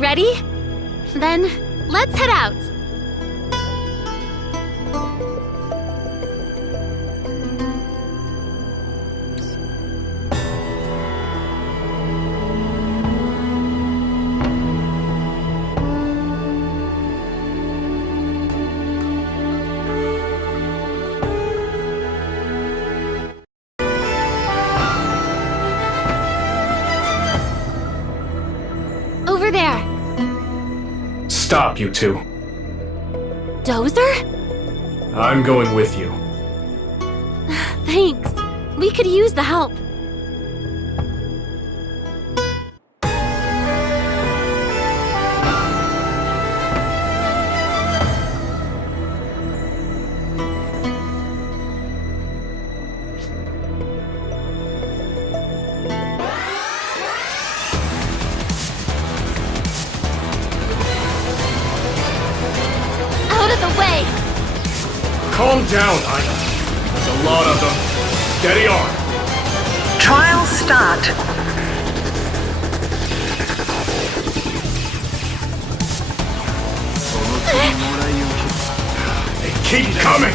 You ready? Then, let's head out. Over there. Stop, you two. Dozer? I'm going with you. Thanks. We could use the help. Calm down, Ina. There's a lot of them. Steady on. Trial start. They keep coming!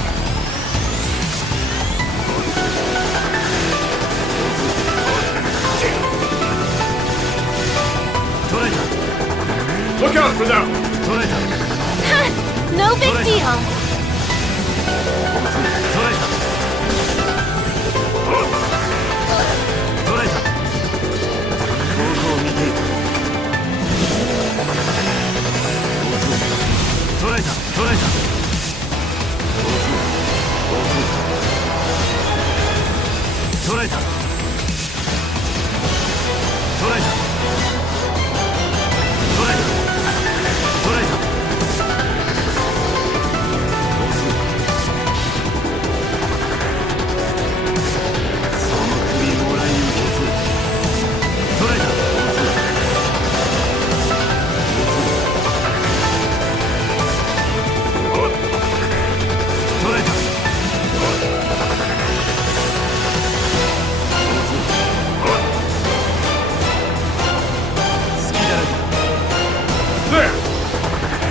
Look out for them! No big deal.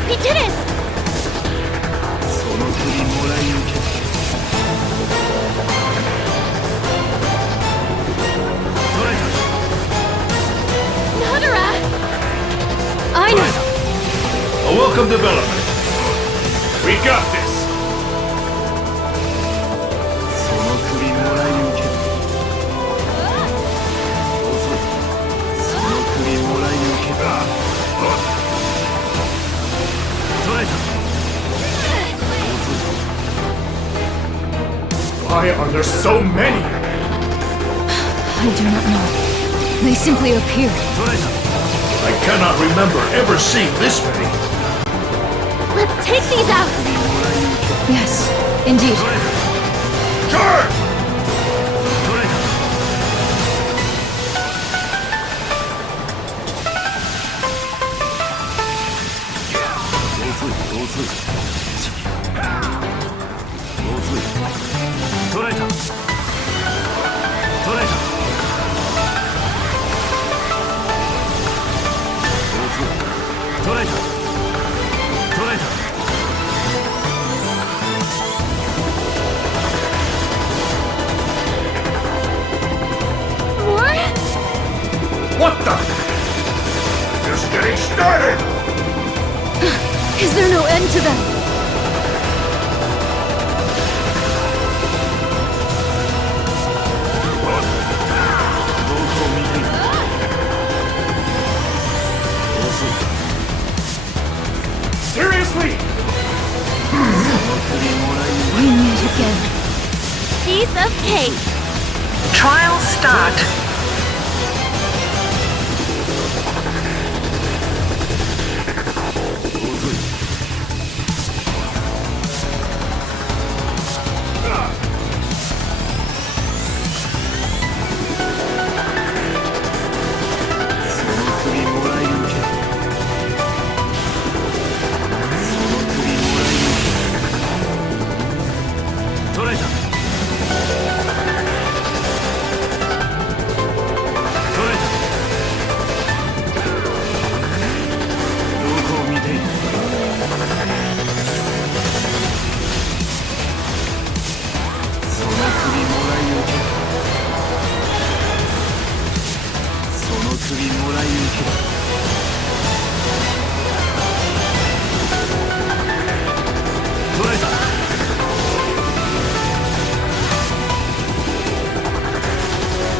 We did it! Nadara! I know! A welcome development. We got this! Why are there so many? I do not know. They simply appeared. I cannot remember ever seeing this many. Let's take these out! Yes, indeed. Turn! What the? Just getting started! Is there no end to them? Seriously? We meet again. Piece of cake. Trial start.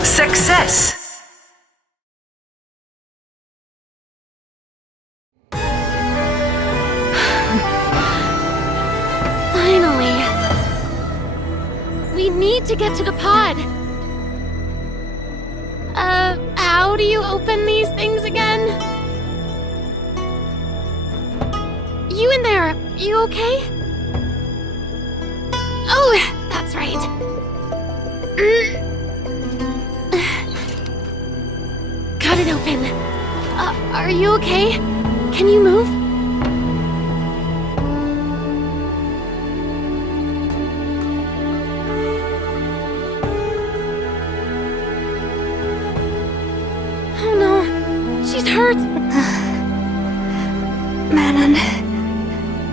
Success! Finally. We need to get to the pod. How do you open these things again? You in there, you okay? Oh, that's right. Got it open. Are you okay? Can you move? Oh no, she's hurt. Manon.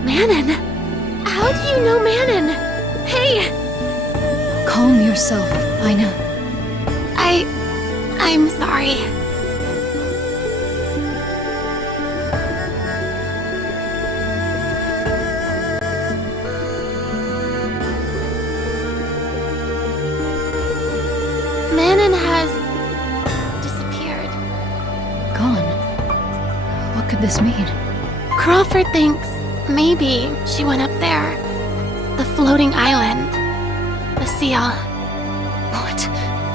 Manon? How do you know Manon? Hey! Calm yourself, Aina. I'm sorry. Manon has disappeared. Gone. What could this mean? Crawford thinks maybe she went up there. The floating island. The seal. What?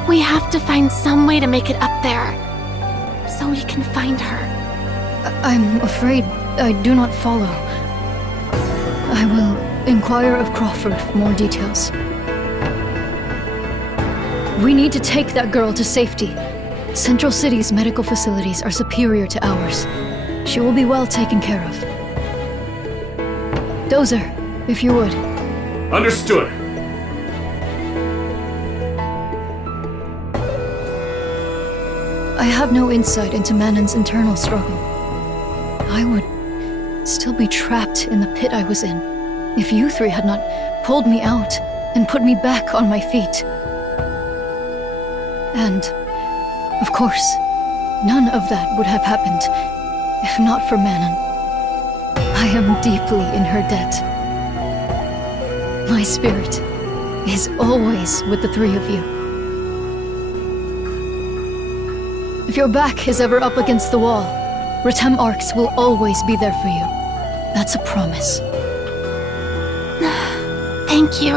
We have to find some way to make it up there. So we can find her. I'm afraid I do not follow. I will inquire of Crawford for more details. We need to take that girl to safety. Central City's medical facilities are superior to ours. She will be well taken care of. Dozer, if you would. Understood. I have no insight into Manon's internal struggle. I would still be trapped in the pit I was in if you three had not pulled me out and put me back on my feet. And, of course, none of that would have happened if not for Manon. I am deeply in her debt. My spirit is always with the three of you. If your back is ever up against the wall, Retem Arcs will always be there for you. That's a promise. Thank you,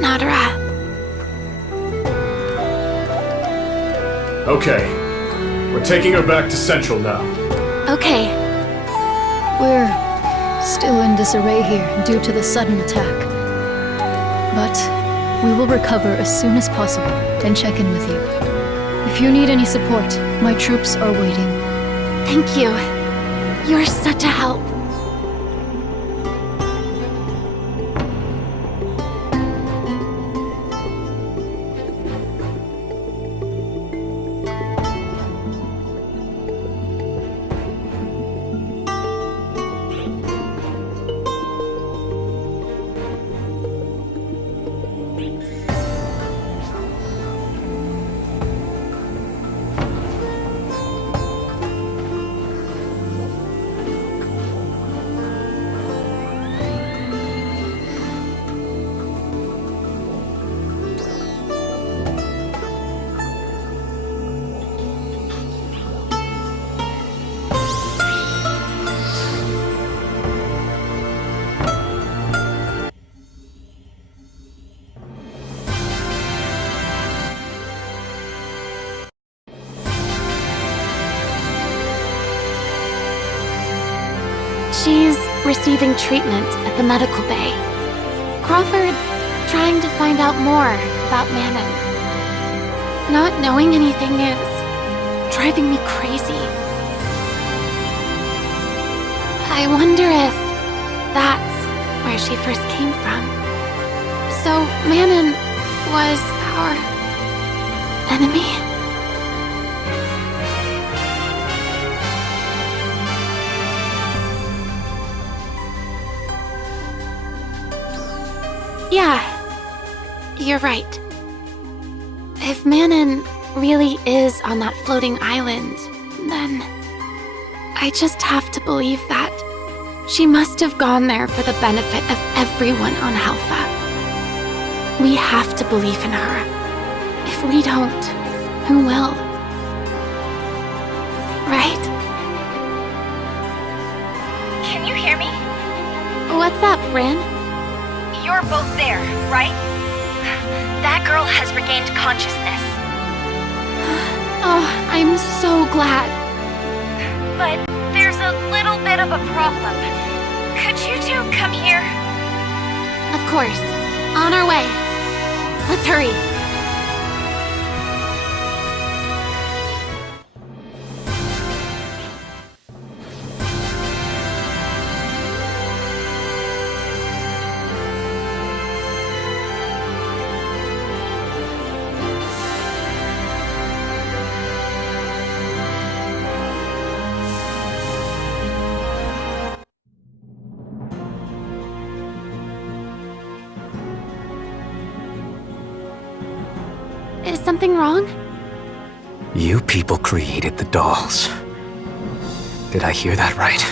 Nadara. Okay. We're taking her back to Central now. Okay. We're still in disarray here due to the sudden attack. But we will recover as soon as possible and check in with you. If you need any support, my troops are waiting. Thank you. You're such a help. She's receiving treatment at the medical bay. Crawford's trying to find out more about Manon. Not knowing anything is driving me crazy. I wonder if that's where she first came from. So Manon was our enemy? Yeah, you're right. If Manon really is on that floating island, And then I just have to believe that she must have gone there for the benefit of everyone on Alpha. We have to believe in her. If we don't, who will? Right? Can you hear me? What's up, Rin? You're both there, right? That girl has regained consciousness. Oh, I'm so glad. But there's a little bit of a problem. Could you two come here? Of course. On our way. Let's hurry. Is something wrong? You people created the dolls. Did I hear that right?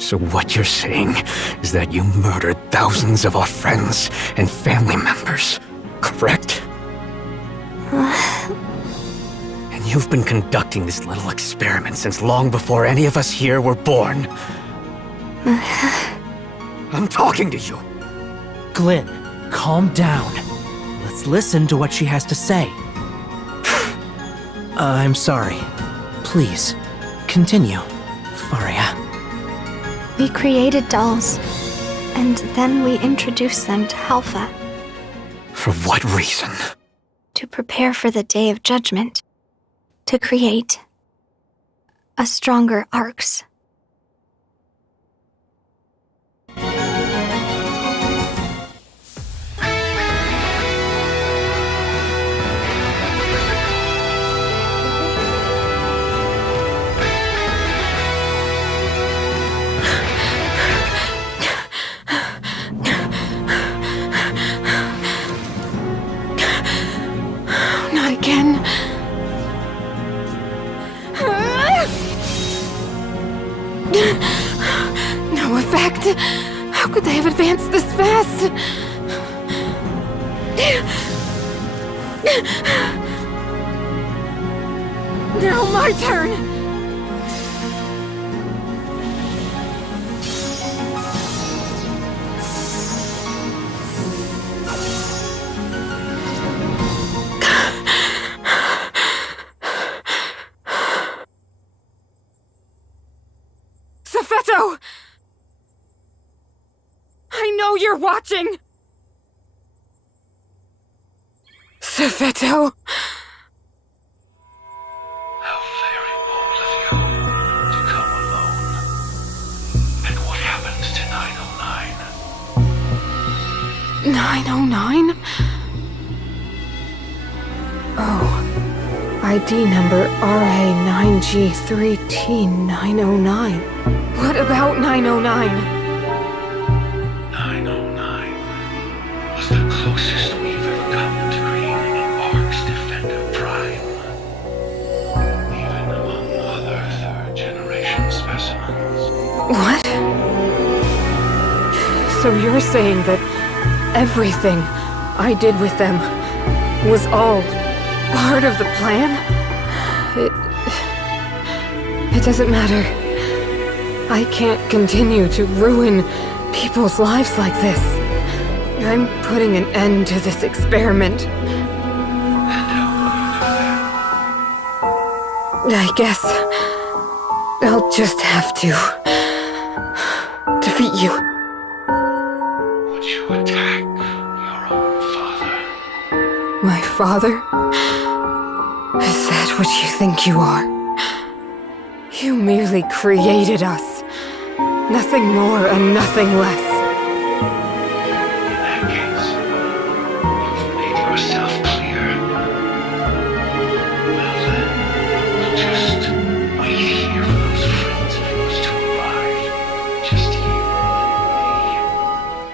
So what you're saying is that you murdered thousands of our friends and family members, correct? And you've been conducting this little experiment since long before any of us here were born. I'm talking to you. Glenn, calm down. Let's listen to what she has to say. I'm sorry. Please, continue, Faria. We created dolls, and then we introduced them to Alpha For what reason? to prepare for the Day of Judgment, to create a stronger Arx. Not again. No effect. How could they have advanced this fast? Now my turn. Safeto! I know you're watching! Safeto! How very bold of you to come alone. And what happened to 909? 909? Oh. ID number RA9G3T909. What about 909? 909 was the closest we've ever come to creating an Arx Defender Prime. Even among other third-generation specimens. What? So you're saying that everything I did with them was all part of the plan? It doesn't matter. I can't continue to ruin people's lives like this. I'm putting an end to this experiment. I guess I'll just have to defeat you. Would you attack your own father? My father? Is that what you think you are? You merely created us. Nothing more and nothing less. In that case, you've made yourself clear. Well then, we'll just wait here for those friends of yours to arrive. Just you and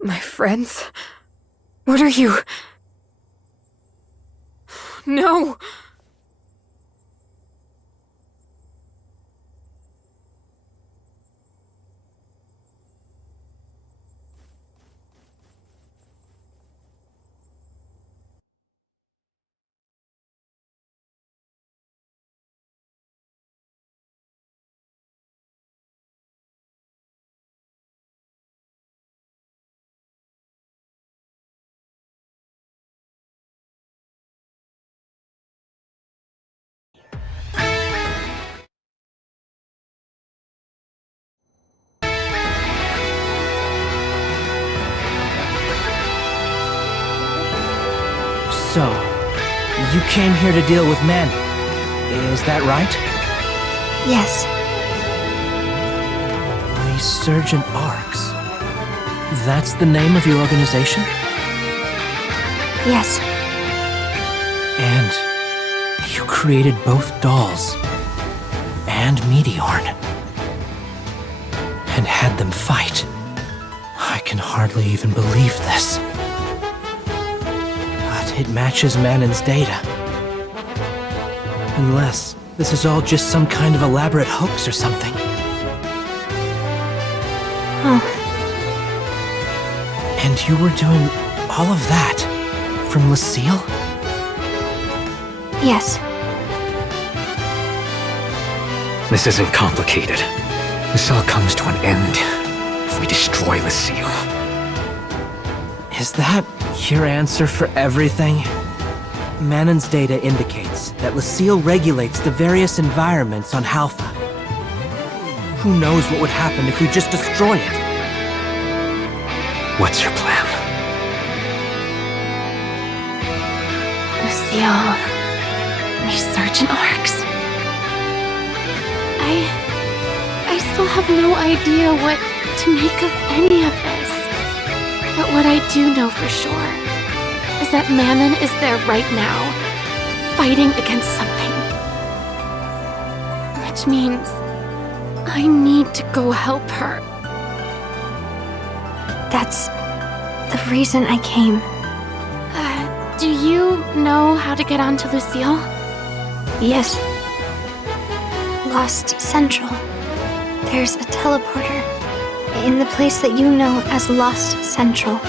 me. My friends? What are you No! So, you came here to deal with Manon. Is that right? Yes, Resurgent Arcs. That's the name of your organization? yes, And you created both dolls and Meteorn. And had them fight. I can hardly even believe this. But it matches Manon's data. Unless this is all just some kind of elaborate hoax or something. And you were doing all of that from Lucille? yes. This isn't complicated. This all comes to an end if we destroy Lucille. Is that your answer for everything? Manon's data indicates that Lucille regulates the various environments on Halpha. Who knows what would happen if we just destroy it? What's your plan? Lucille. Resurgent Arcs. I still have no idea what to make of any of this. But what I do know for sure is that Manon is there right now, fighting against something. Which means I need to go help her. That's the reason I came. Do you know how to get onto Lucille? Yes. Lost Central. There's a teleporter in the place that you know as Lost Central.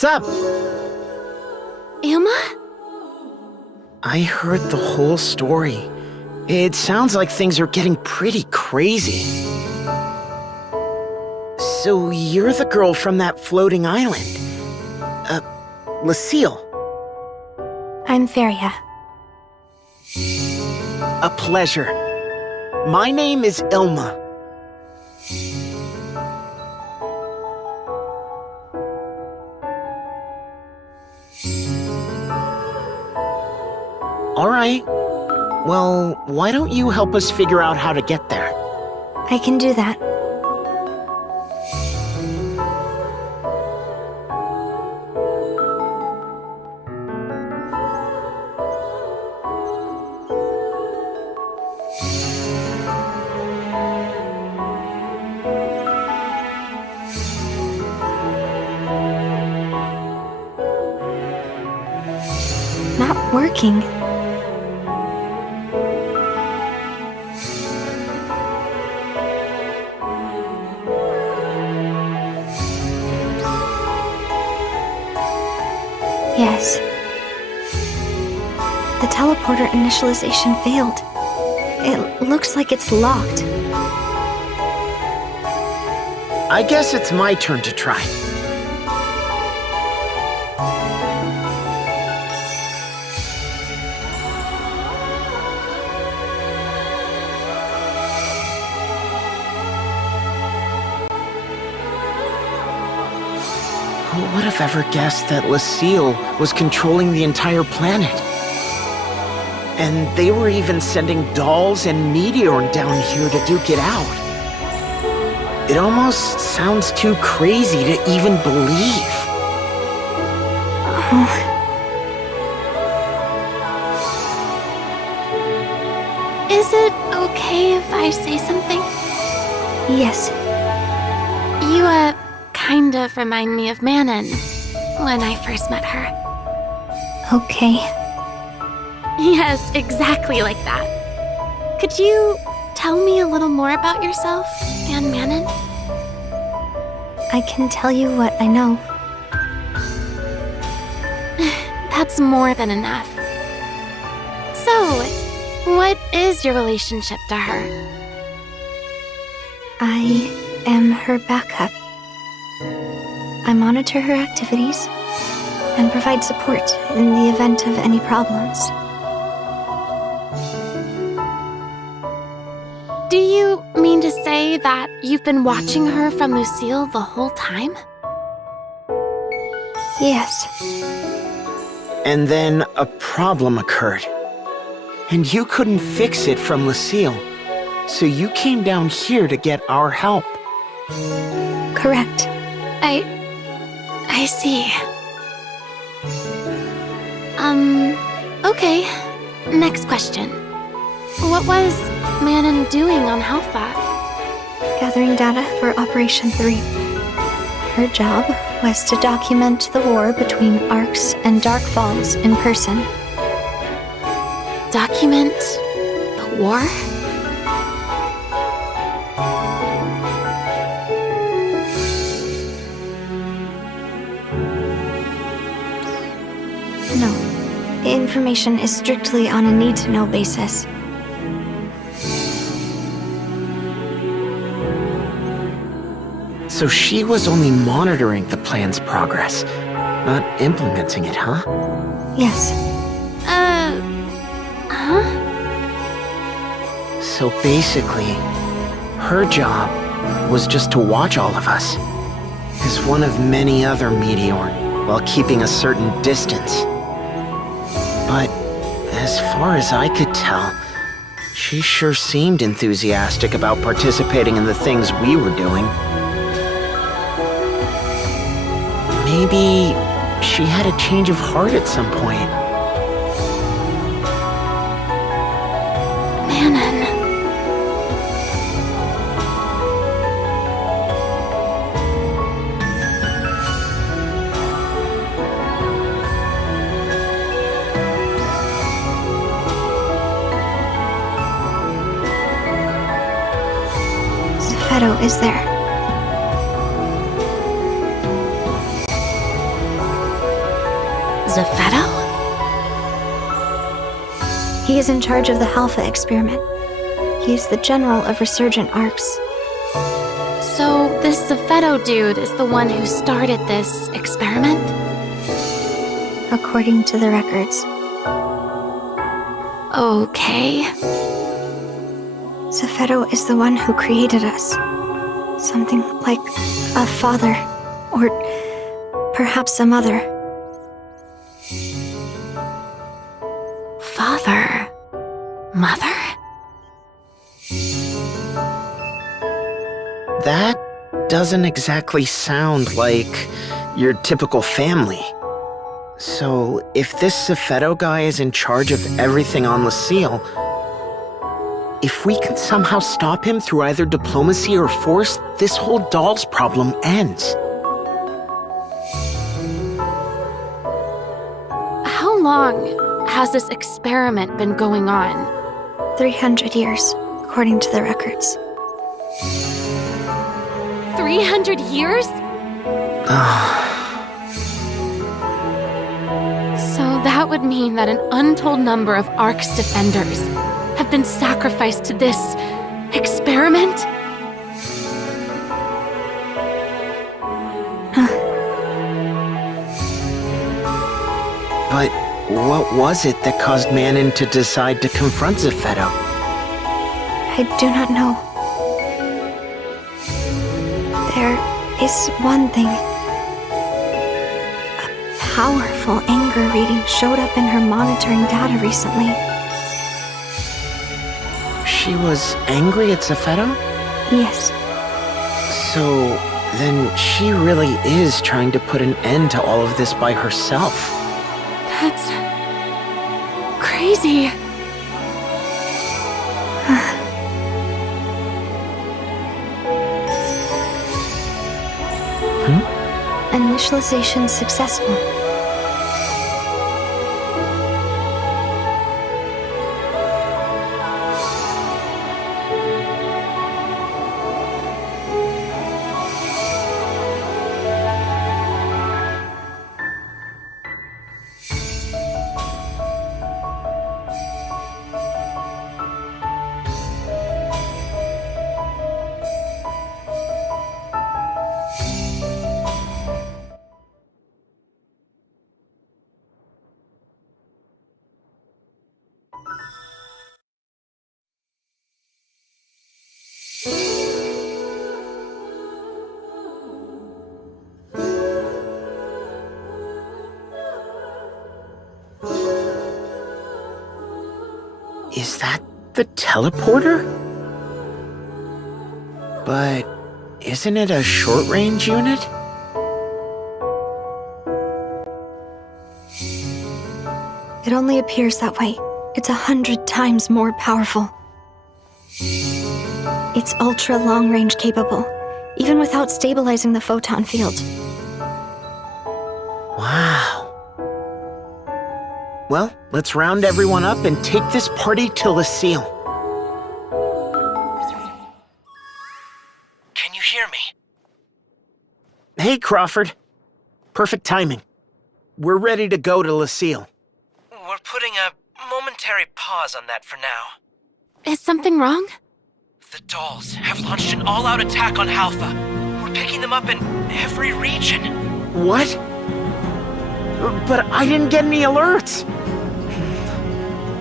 What's up? Ilma? I heard the whole story. It sounds like things are getting pretty crazy. So you're the girl from that floating island. Lucille. I'm Feria. A pleasure. My name is Ilma. All right. Well, why don't you help us figure out how to get there? I can do that. Not working. Yes. The teleporter initialization failed. It looks like it's locked. I guess it's my turn to try. Who would have ever guessed that Lucille was controlling the entire planet? And they were even sending dolls and Meteor down here to duke it out. It almost sounds too crazy to even believe. Is it okay if I say something? Yes. You, kind of remind me of Manon when I first met her. Okay. Yes, exactly like that. Could you tell me a little more about yourself and Manon? I can tell you what I know. That's more than enough. So, what is your relationship to her? I am her backup. I monitor her activities and provide support in the event of any problems. Do you mean to say that you've been watching her from Lucille the whole time? Yes. And then a problem occurred. And you couldn't fix it from Lucille. So you came down here to get our help. Correct. I see. Okay. Next question. What was Manon doing on Halpha? Gathering data for Operation 3. Her job was to document the war between Arcs and Dark Falls in person. Document the war? No. The information is strictly on a need-to-know basis. So she was only monitoring the plan's progress, not implementing it, huh? Yes. Huh? So basically, her job was just to watch all of us, as one of many other Meteor, while keeping a certain distance. But as far as I could tell, she sure seemed enthusiastic about participating in the things we were doing. Maybe she had a change of heart at some point. Manon. Zephedo is there. Zephedo? He is in charge of the Halpha experiment. He is the general of Resurgent Arcs. So this Zepheto dude is the one who started this experiment? According to the records. Okay. Zepheto is the one who created us. Something like a father, or perhaps a mother. Father? Mother? That doesn't exactly sound like your typical family. So, if this Zepheto guy is in charge of everything on Lucille, if we can somehow stop him through either diplomacy or force, this whole dolls problem ends. How long has this experiment been going on? 300 years, according to the records. 300 years? So that would mean that an untold number of Ark's defenders have been sacrificed to this experiment? But what was it that caused Manon to decide to confront Zepheto? I do not know. There is one thing. A powerful anger reading showed up in her monitoring data recently. She was angry at Zepheto? Yes. So, then she really is trying to put an end to all of this by herself. That's crazy. Initialization successful. Is that the teleporter? But isn't it a short-range unit? It only appears that way. It's 100 times more powerful. It's ultra long-range capable, even without stabilizing the photon field. Wow. Well, let's round everyone up and take this party to Lucille. Can you hear me? Hey, Crawford. Perfect timing. We're ready to go to Lucille. We're putting a momentary pause on that for now. Is something wrong? The dolls have launched an all-out attack on Halpha. We're picking them up in every region. What? But I didn't get any alerts.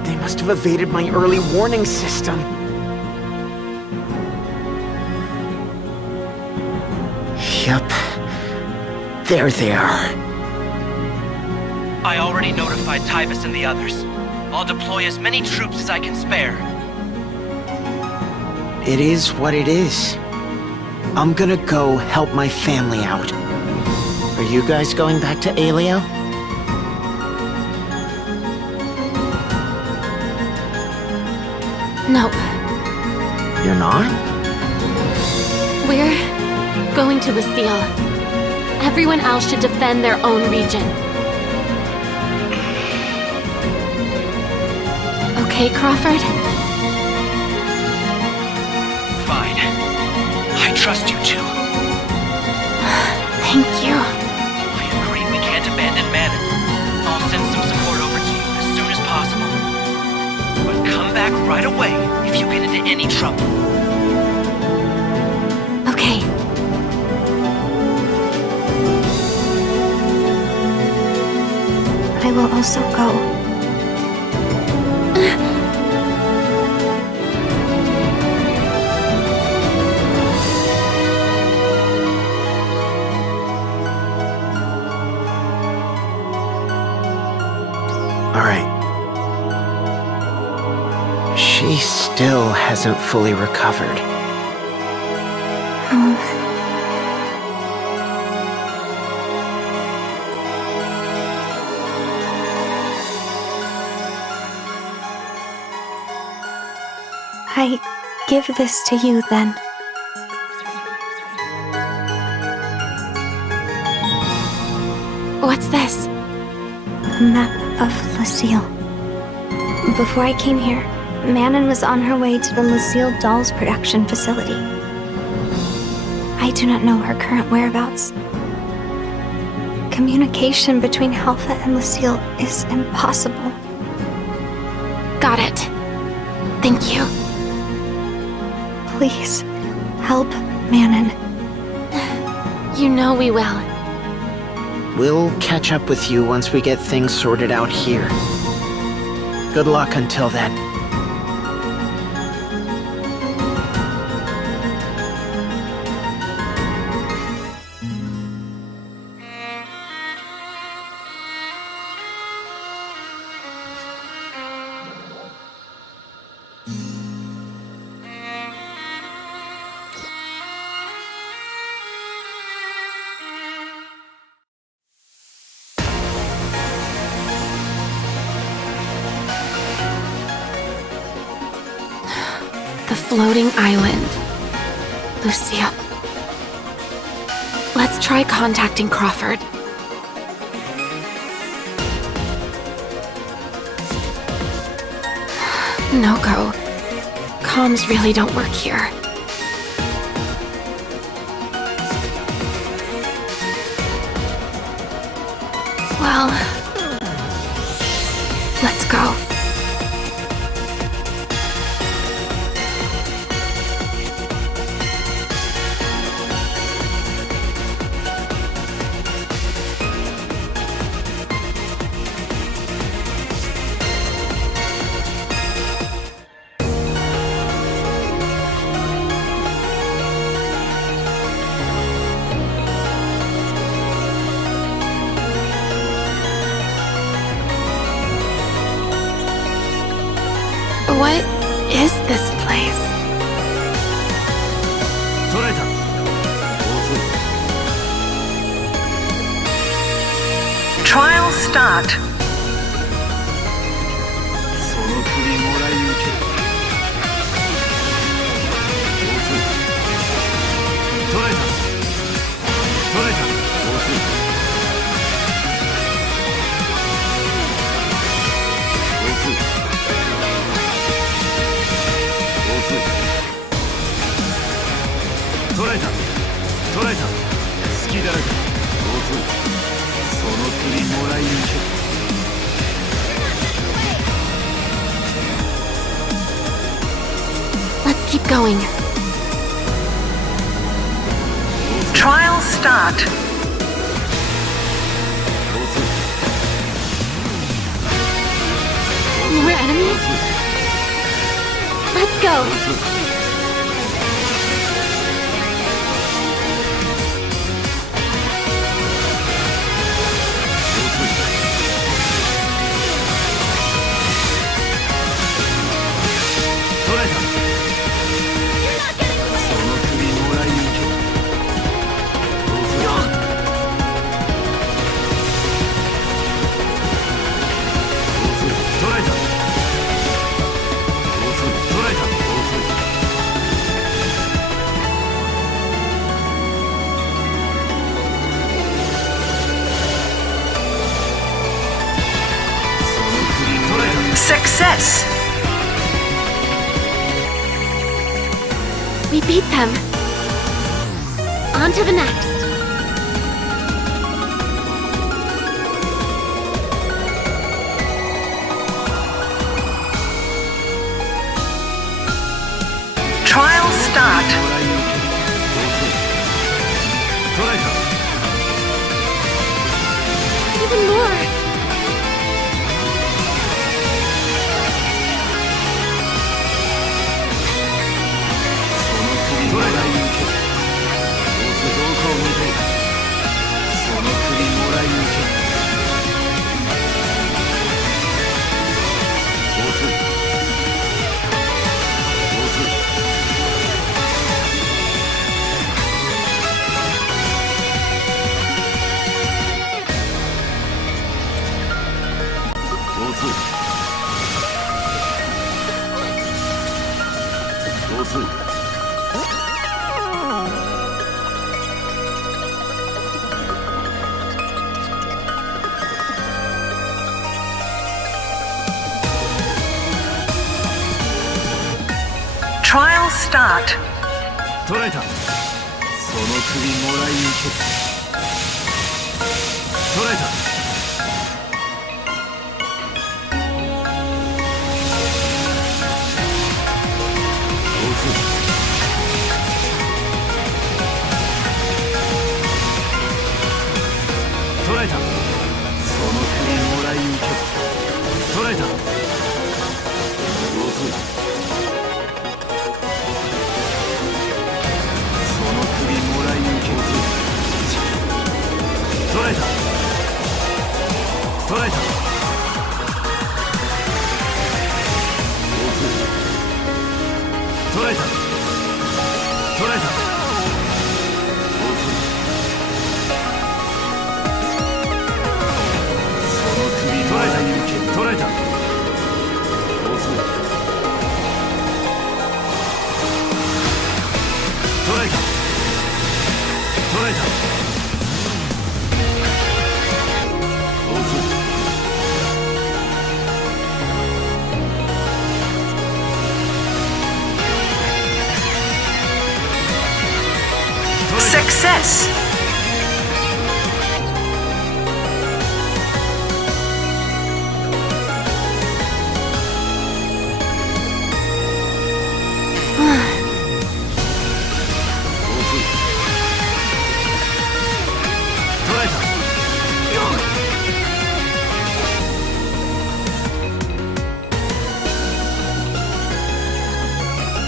They must have evaded my early warning system. Yup. There they are. I already notified Tyvis and the others. I'll deploy as many troops as I can spare. It is what it is. I'm gonna go help my family out. Are you guys going back to Alio? Nope. You're not? We're going to Lucille. Everyone else should defend their own region. Okay, Crawford? Fine. I trust you too. Thank you. I agree we can't abandon Manon. I'll send some support over to you as soon as possible. But come back right away if you get into any trouble. Okay. I will also go. Alright. She still hasn't fully recovered. I give this to you then. What's this? A map of Lucille. Before I came here, Manon was on her way to the Lucille Dolls production facility. I do not know her current whereabouts. Communication between Alpha and Lucille is impossible. Got it. Thank you. Please, help Manon. You know we will. We'll catch up with you once we get things sorted out here. Good luck until then. The floating island. Lucille. Let's try contacting Crawford. No go. Comms really don't work here. Well, let's go. What is this place? Trial start. Let's keep going. Trial start. We're enemies? Let's go. Success. We beat them. On to the next. Trial start. Even more. start. 捉えた。その首もらい受ける。捉えた。捉えた。その首もらい受ける。捉えた。遅い。その首もらい受ける。捉えた。捉えた。遅い。捉えた。捉えた。捉えた。捉えた。遅い。捉えた。捉えた。遅い。Success!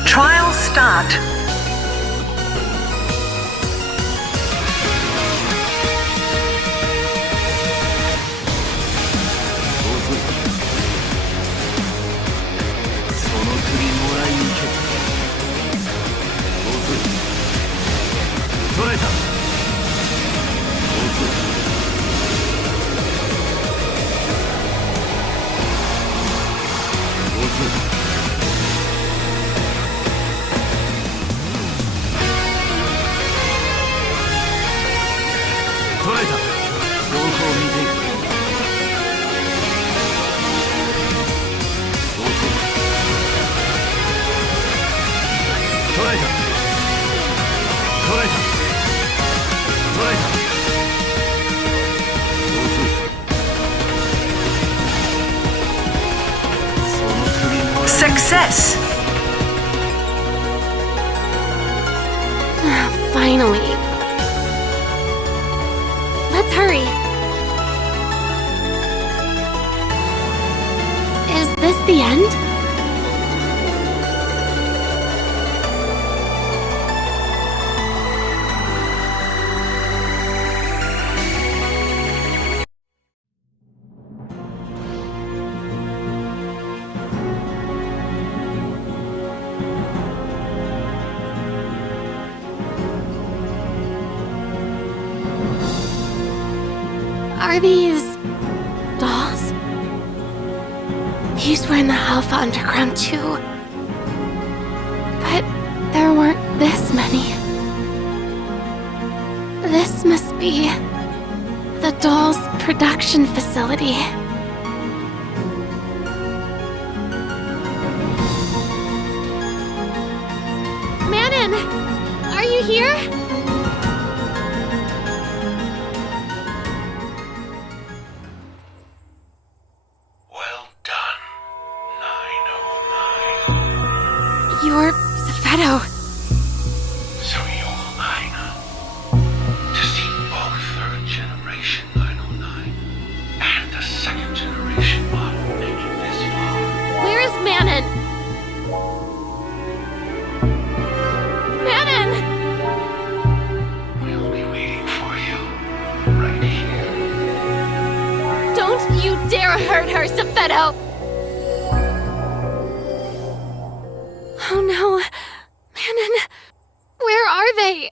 Trial start. Success! Finally. Let's hurry. Is this the end? Are these dolls? These were in the Alpha Underground too. But there weren't this many. This must be the dolls' production facility. Manon! Are you here? You're Zephedo. So you're Lina. To see both third-generation 909 and the second-generation model make it this far. Where is Manon? Manon! We'll be waiting for you right here. Don't you dare hurt her, Zephedo! Oh no. Manon, where are they?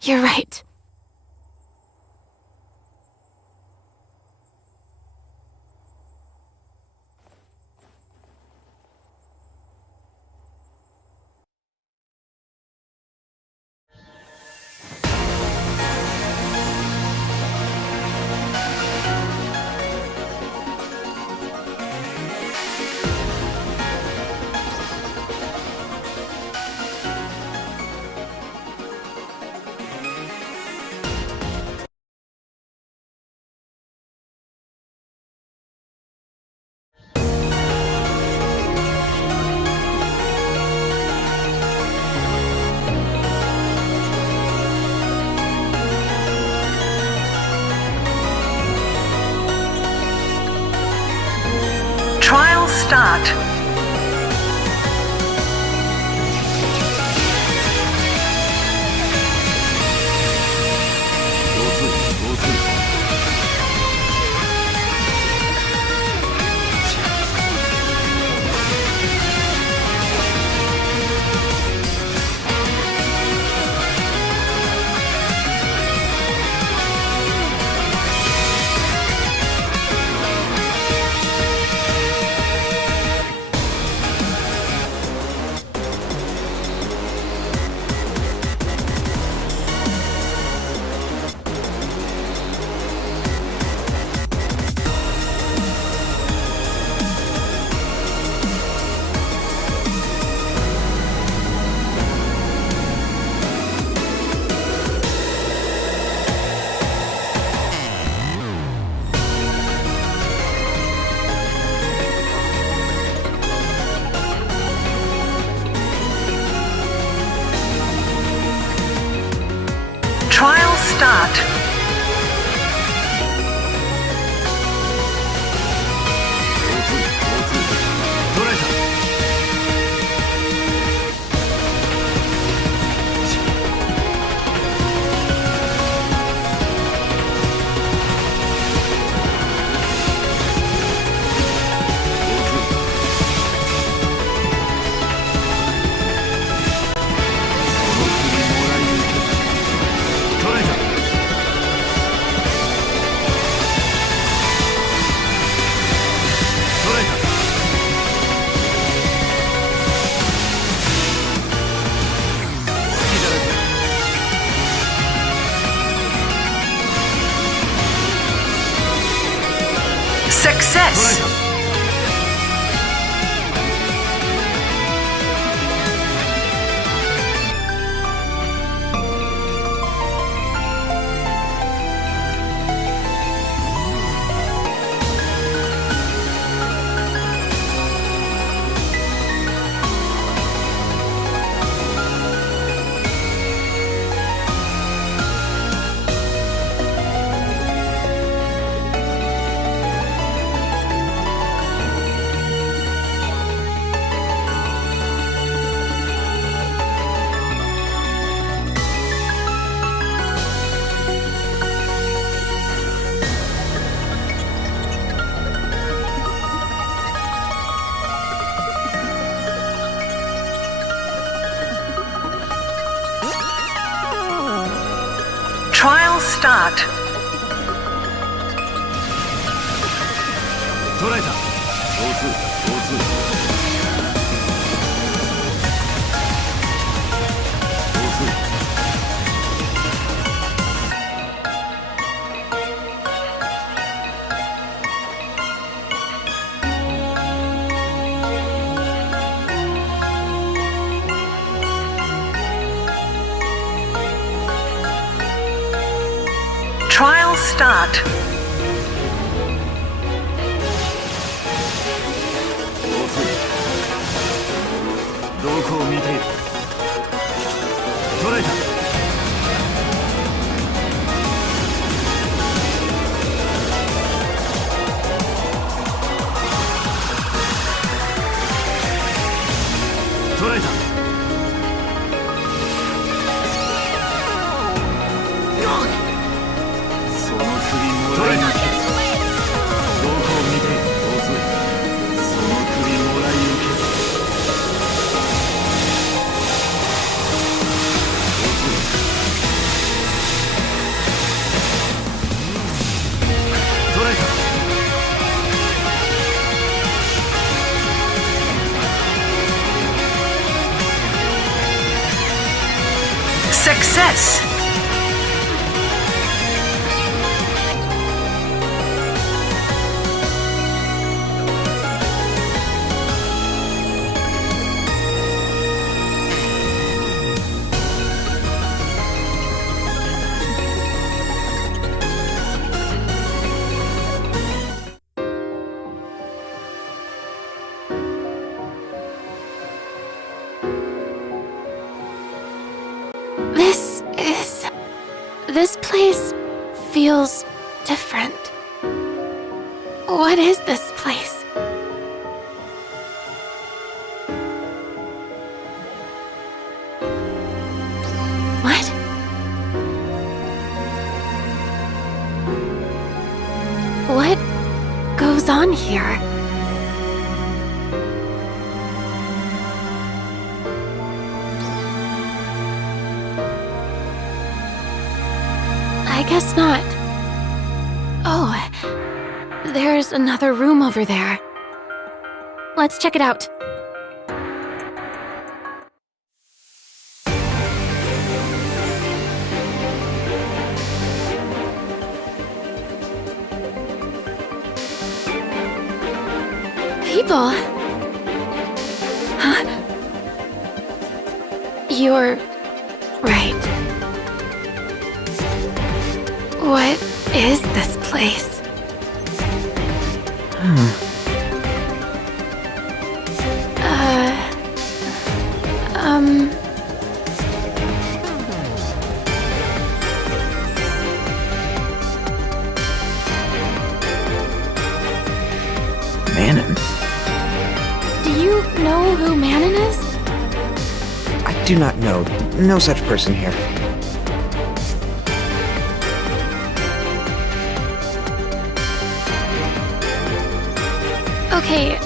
You're right. start. Trial start. Success! Trial start. 捉えた。同数同数。同数。Trial start. どこを見ている。捉えた。捉えた。その首もらい抜け。どこを見ている。遅い。その首もらい受け。捉えた。Success! This place feels different. What is this place? goes on here? I guess not. Oh, there's another room over there. Let's check it out. People. Huh? You're right. What is this place? Manon? Do you know who Manon is? I do not know. No such person here. Okay,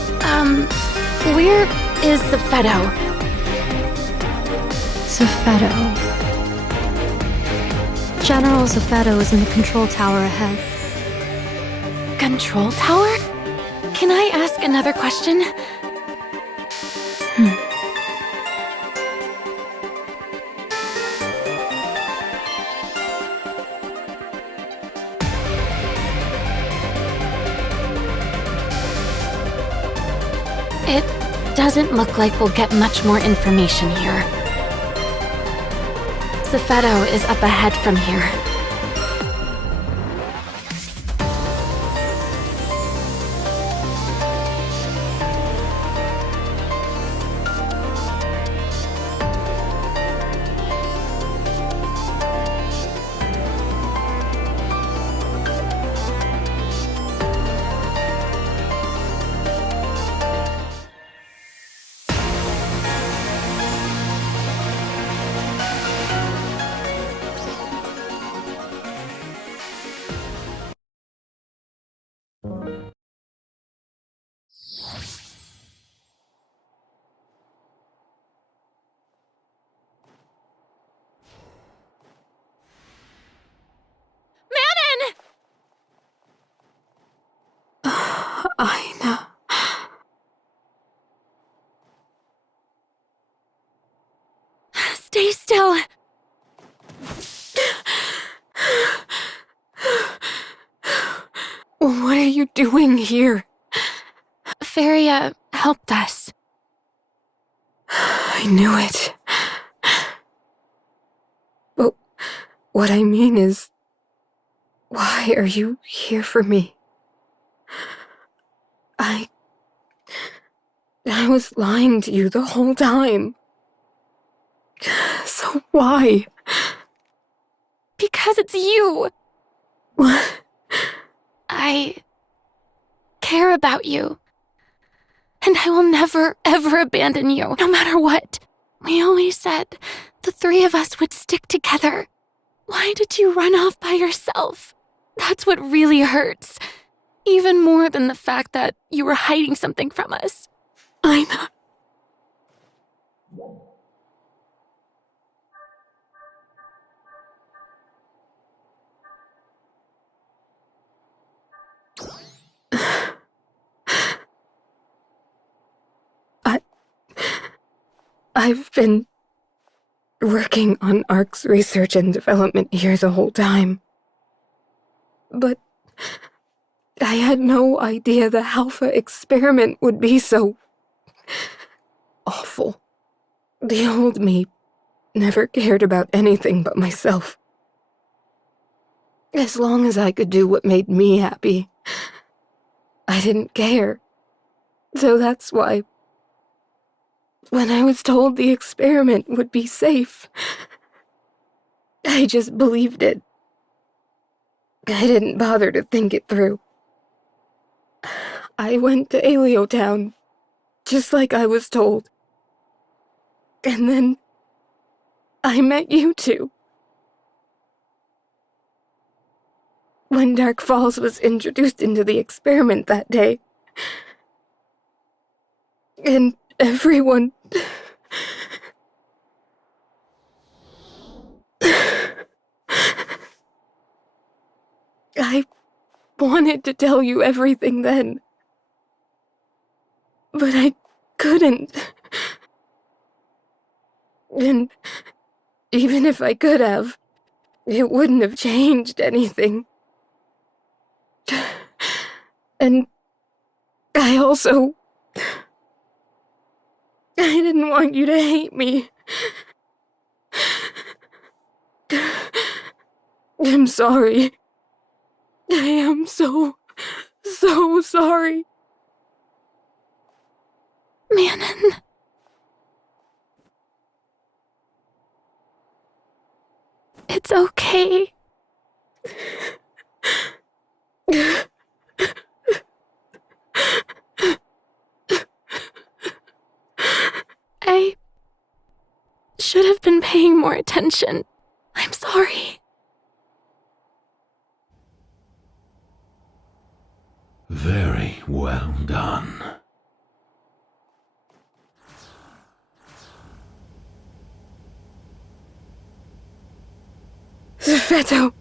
where is Zephedo? Zephedo. General Zephedo is in the control tower ahead. Control tower? Can I ask another question? It doesn't look like we'll get much more information here. Zephedo is up ahead from here. Aina. Stay still. What are you doing here? Feria helped us. I knew it. But what I mean is, why are you here for me? I was lying to you the whole time. So why? Because it's you. What? I care about you. And I will never, ever abandon you, no matter what. We always said the three of us would stick together. Why did you run off by yourself? That's what really hurts. Even more than the fact that you were hiding something from us. Aina. I've been working on ARC's research and development here the whole time. But I had no idea the Alpha experiment would be so awful. The old me never cared about anything but myself. As long as I could do what made me happy, I didn't care. So that's why, when I was told the experiment would be safe, I just believed it. I didn't bother to think it through. I went to Alio Town, just like I was told. And then I met you two. when Dark Falls was introduced into the experiment that day. And everyone... I wanted to tell you everything then, but I couldn't. And even if I could have, it wouldn't have changed anything. And I also... I didn't want you to hate me. I'm sorry. I am so sorry. Manon. It's okay. I should have been paying more attention. I'm sorry. Very well done. Feto.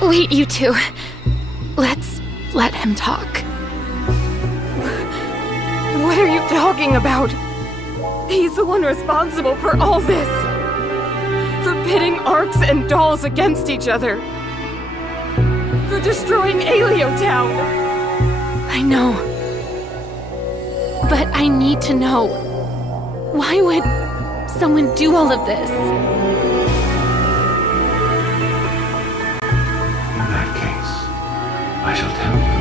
Wait, you two. Let's let him talk. What are you talking about? He's the one responsible for all this. For pitting arcs and dolls against each other. For destroying Alio Town. I know. But I need to know. Why would someone do all of this? In that case, I shall tell you.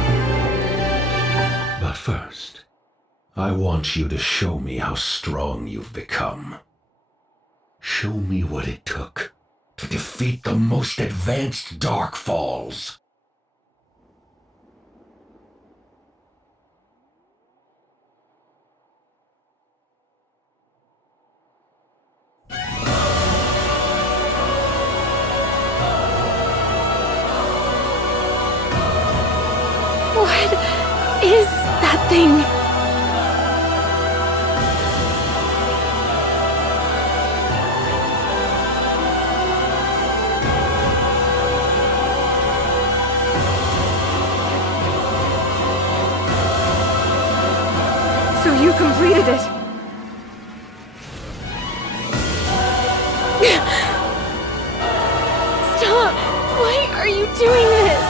But first, I want you to show me how strong you've become. Show me what it took to defeat the most advanced Dark Falls. What is that thing? So you completed it. Stop! Why are you doing this?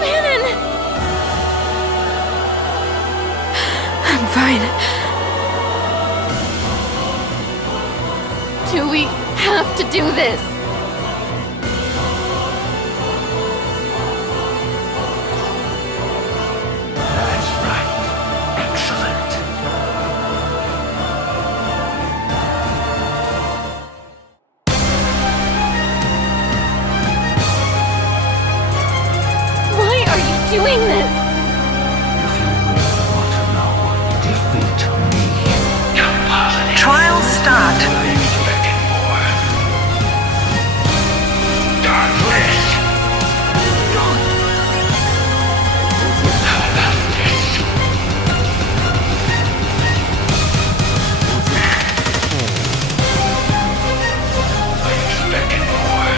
Manon! I'm fine. Do we have to do this? That's right. Excellent. Why are you doing this? If you really want to know, defeat me. You're positive. Trial start. I expected more. Darkness. How about this? I expected more.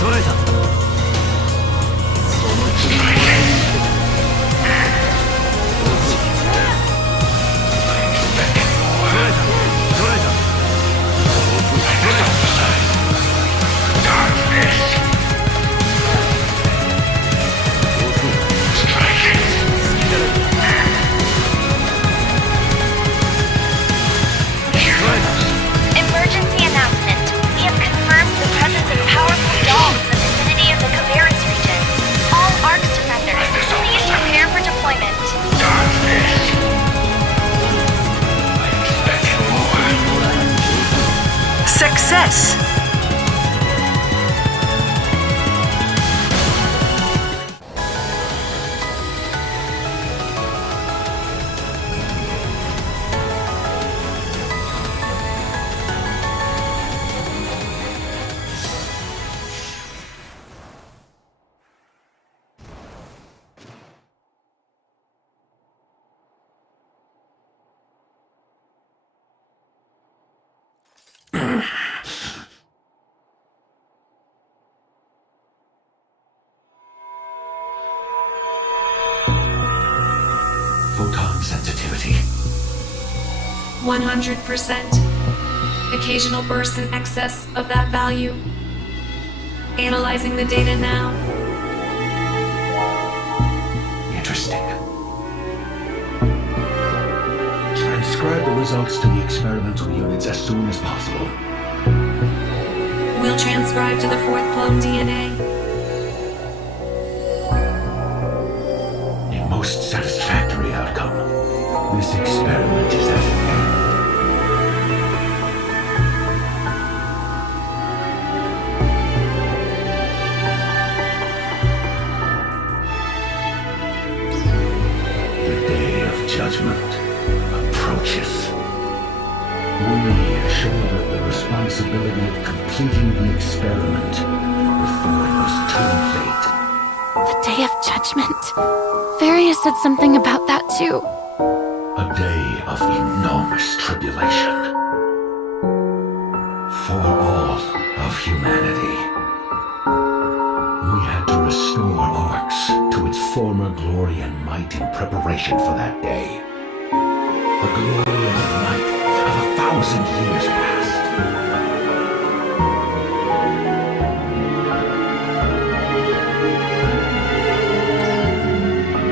捉えた。その国もらいに行け。Emergency announcement. We have confirmed the presence of powerful dolls in the vicinity of the Caveras region. All ARCS defenders, please prepare for deployment. Success! Photon sensitivity. 100%. Occasional bursts in excess of that value. Analyzing the data now. Interesting. Transcribe the results to the experimental units as soon as possible. We'll transcribe to the fourth clone DNA. A most satisfactory outcome. This experiment is at an end. The day of judgment approaches. We shoulder the responsibility of completing the experiment before it was too late. The Day of Judgment. Various said something about that too. A day of enormous tribulation. For all of humanity. We had to restore Arx to its former glory and might in preparation for that day. The glory and might of 1,000 years past.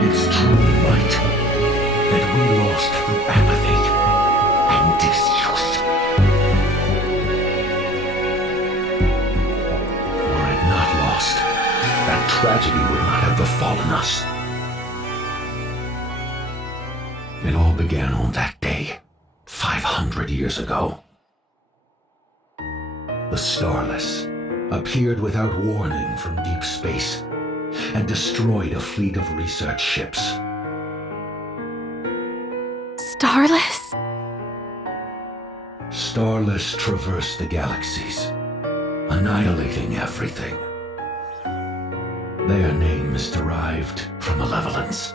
Its true might that we lost through apathy and disuse. Were it not lost, that tragedy would not have befallen us. It all began on that day, 500 years ago. The Starless appeared without warning from deep space and destroyed a fleet of research ships. Starless? Starless traversed the galaxies, annihilating everything. Their name is derived from malevolence.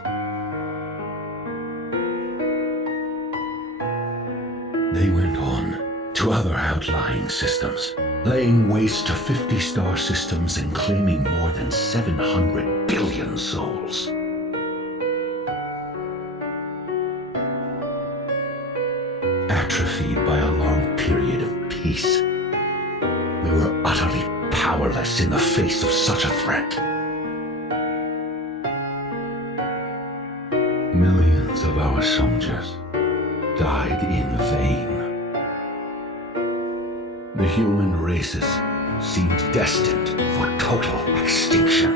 They went on to other outlying systems, laying waste to 50 star systems and claiming more than 700 billion souls. Atrophied by a long period of peace, we were utterly powerless in the face of such a threat. Millions of our soldiers died in vain. The human races seemed destined for total extinction.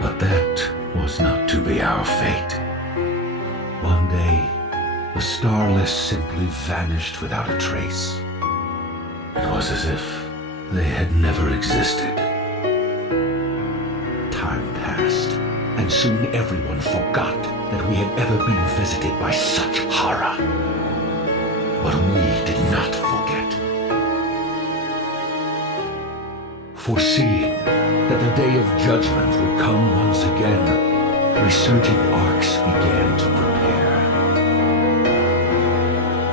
But that was not to be our fate. One day, the Starless simply vanished without a trace. It was as if they had never existed. Time passed, and soon everyone forgot that we had ever been visited by such horror. But we did not forget. Foreseeing that the day of judgment would come once again, resurgent Arcs began to prepare.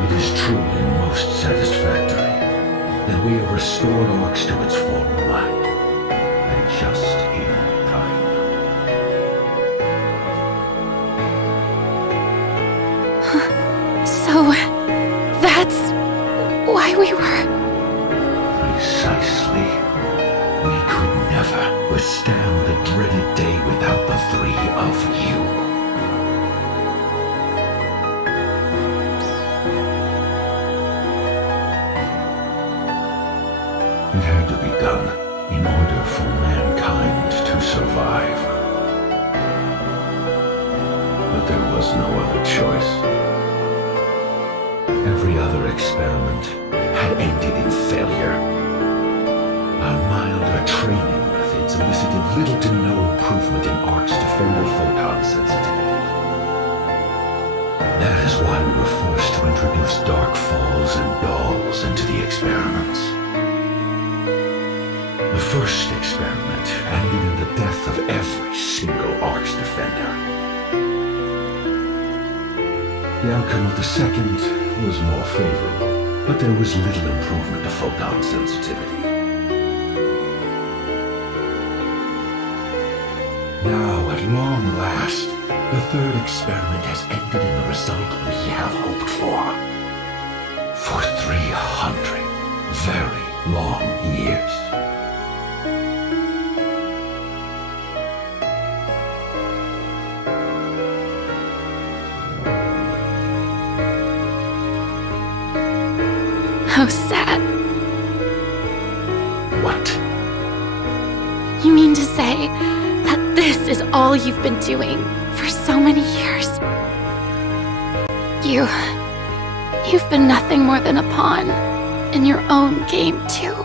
It is truly most satisfactory that we have restored Orcs to its former might, and just in time. So, that's why we were... Precisely. We could never withstand the dreaded day without the three of you. It had to be done in order for mankind to survive. But there was no other choice. Every other experiment had ended in failure. Our milder training methods elicited little to no improvement in Ark's defender photon sensitivity. That is why we were forced to introduce dark falls and dolls into the experiments. The first experiment ended in the death of every single Ark's defender. The outcome of the second was more favorable, but there was little improvement to photon sensitivity. Now, at long last, the third experiment has ended in the result we have hoped for. For 300 very long years. How sad. What? You mean to say that this is all you've been doing for so many years? You've been nothing more than a pawn in your own game, too.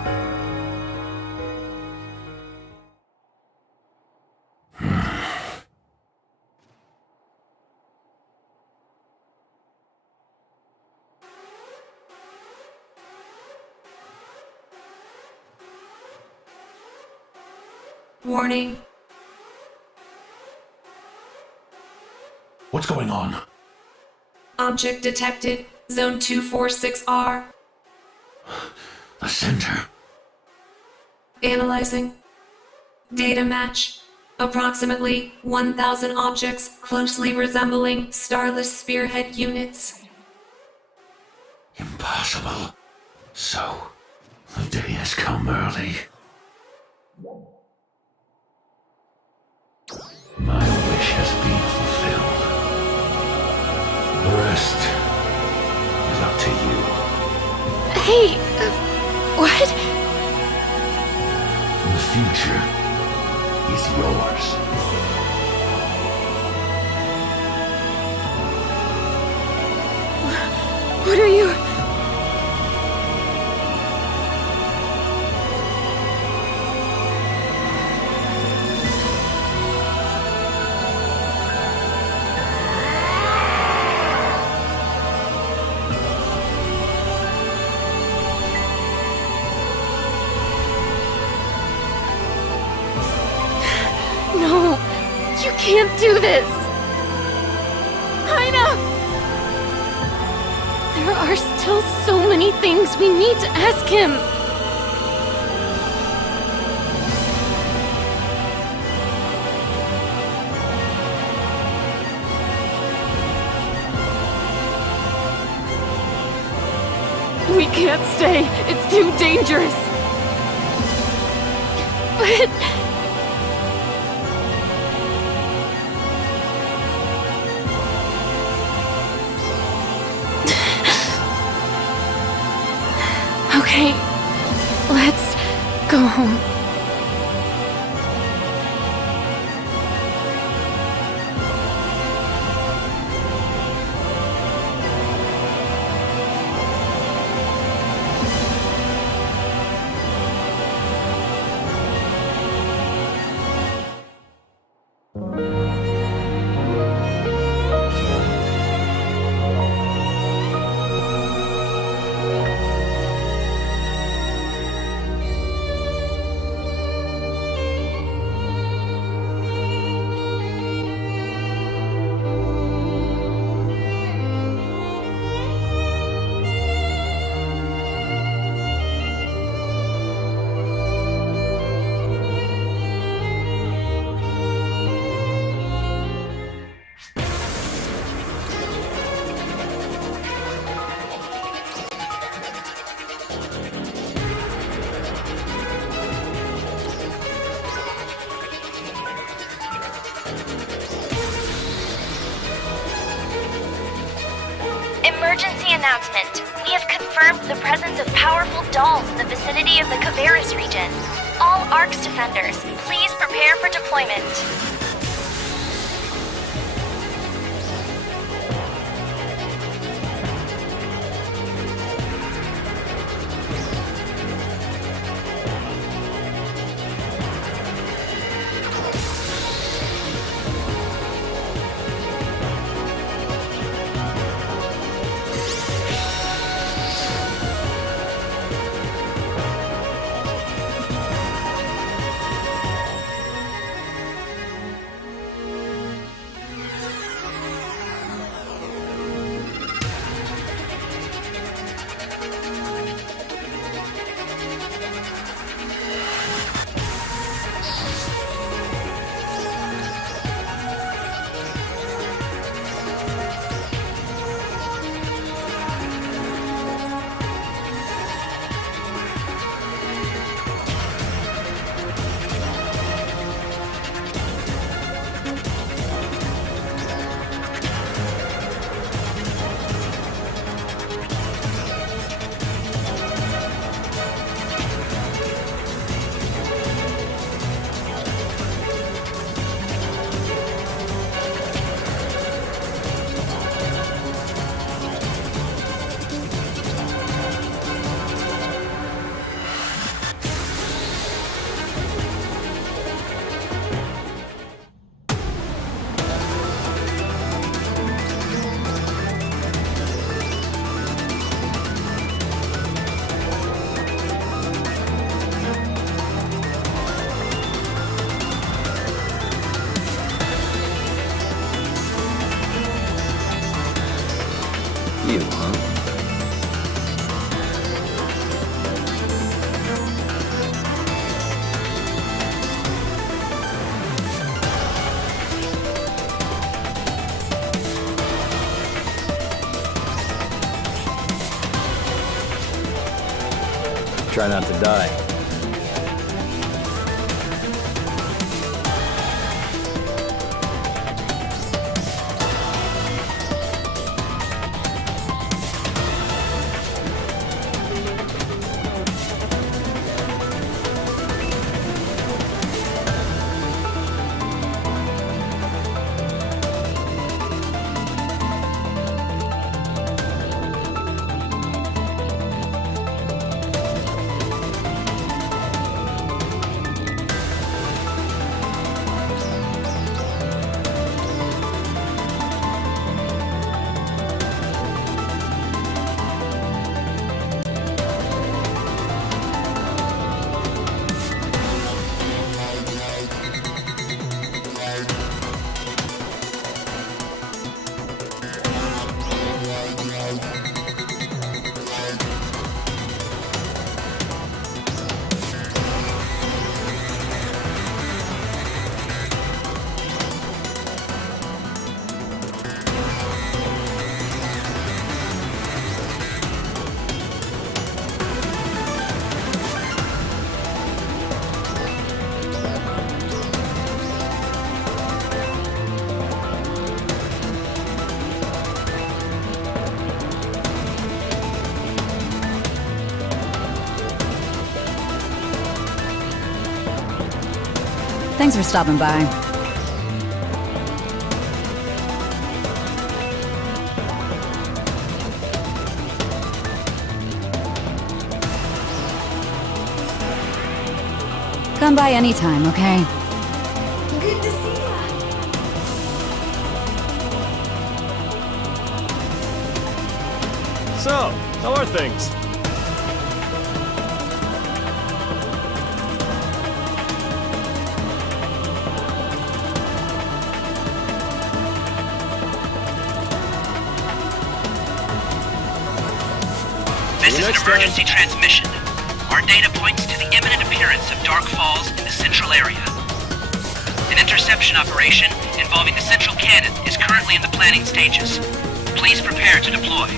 Warning. What's going on? Object detected. Zone 246R. The center. Analyzing. Data match. Approximately 1,000 objects closely resembling Starless spearhead units. Impossible. So, the day has come early. My wish has been fulfilled. The rest is up to you. Hey, what? The future is yours. What are you... No, you can't do this! Haina! There are still so many things we need to ask him! We can't stay. It's too dangerous. But... Okay, let's go home. Emergency announcement. We have confirmed the presence of powerful dolls in the vicinity of the Caveris region. All ARCS defenders, please prepare for deployment. You, huh? Try not to die. Thanks for stopping by. Come by anytime, okay? Good to see ya. So, how are things? This is an emergency transmission. Our data points to the imminent appearance of dark falls in the central area. An interception operation involving the central cannon is currently in the planning stages. Please prepare to deploy.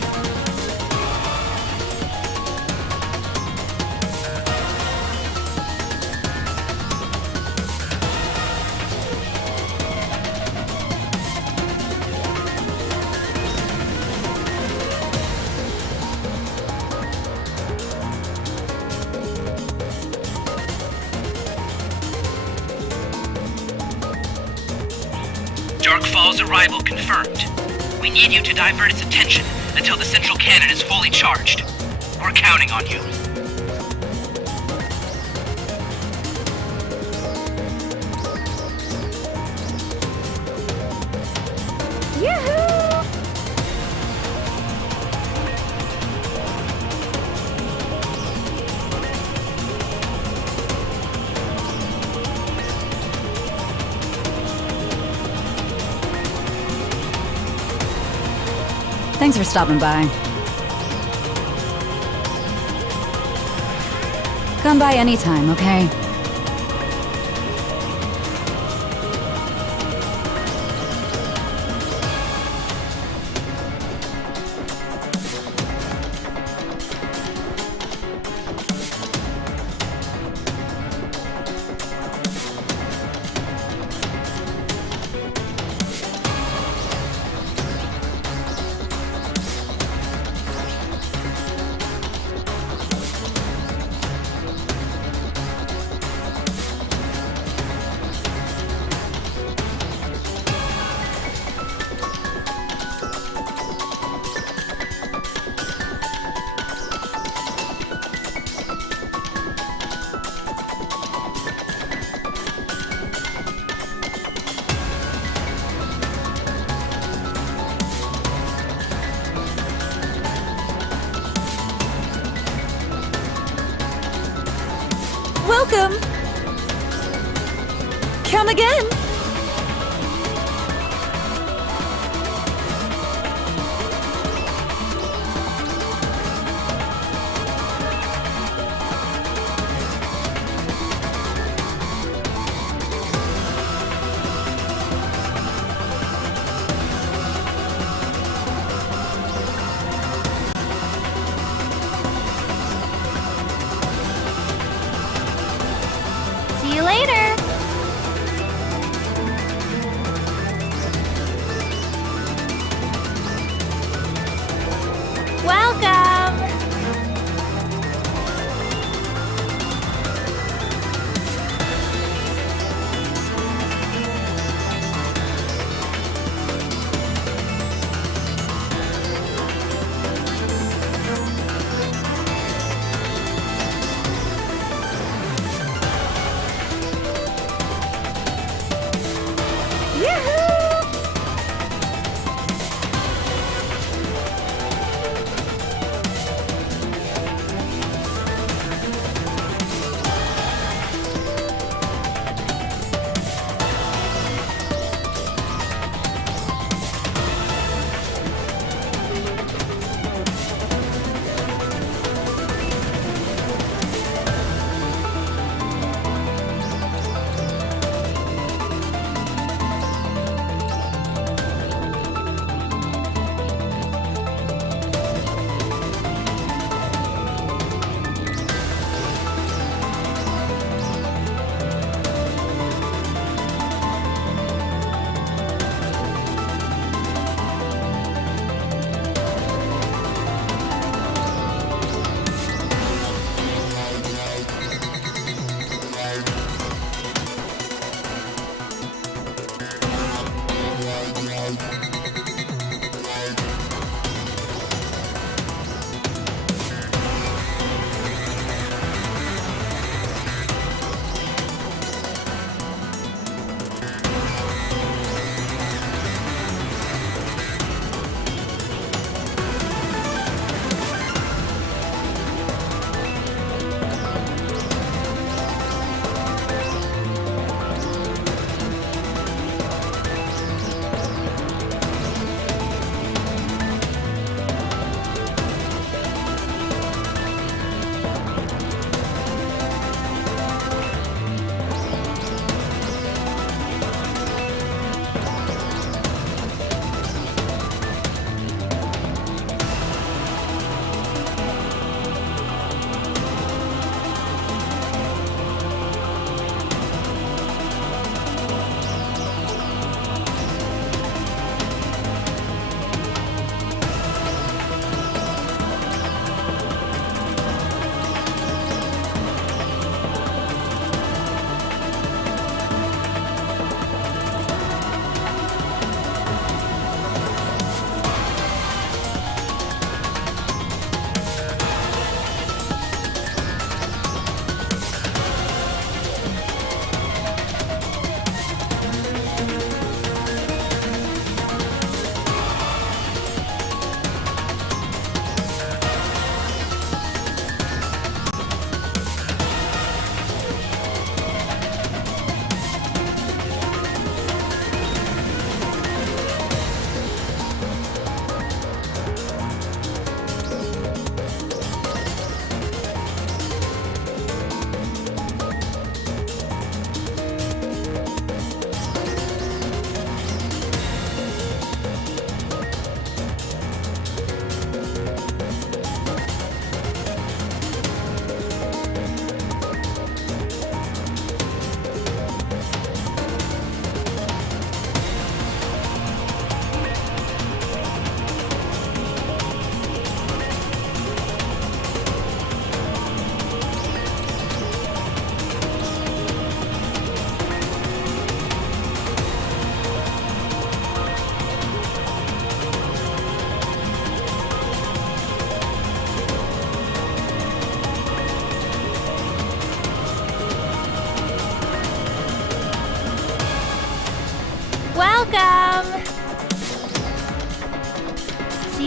Dark Falls arrival confirmed. We need you to divert its attention until the central cannon is fully charged. We're counting on you. Thanks for stopping by. Come by anytime, okay? Welcome! Come again! See you later!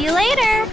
you later.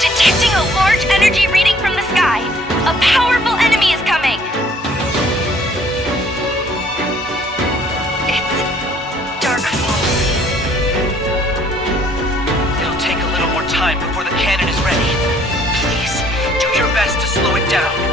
Detecting a large energy reading from the sky. A powerful enemy is coming. It's Dark Falls. It'll take a little more time before the cannon is ready. Please, do your best to slow it down.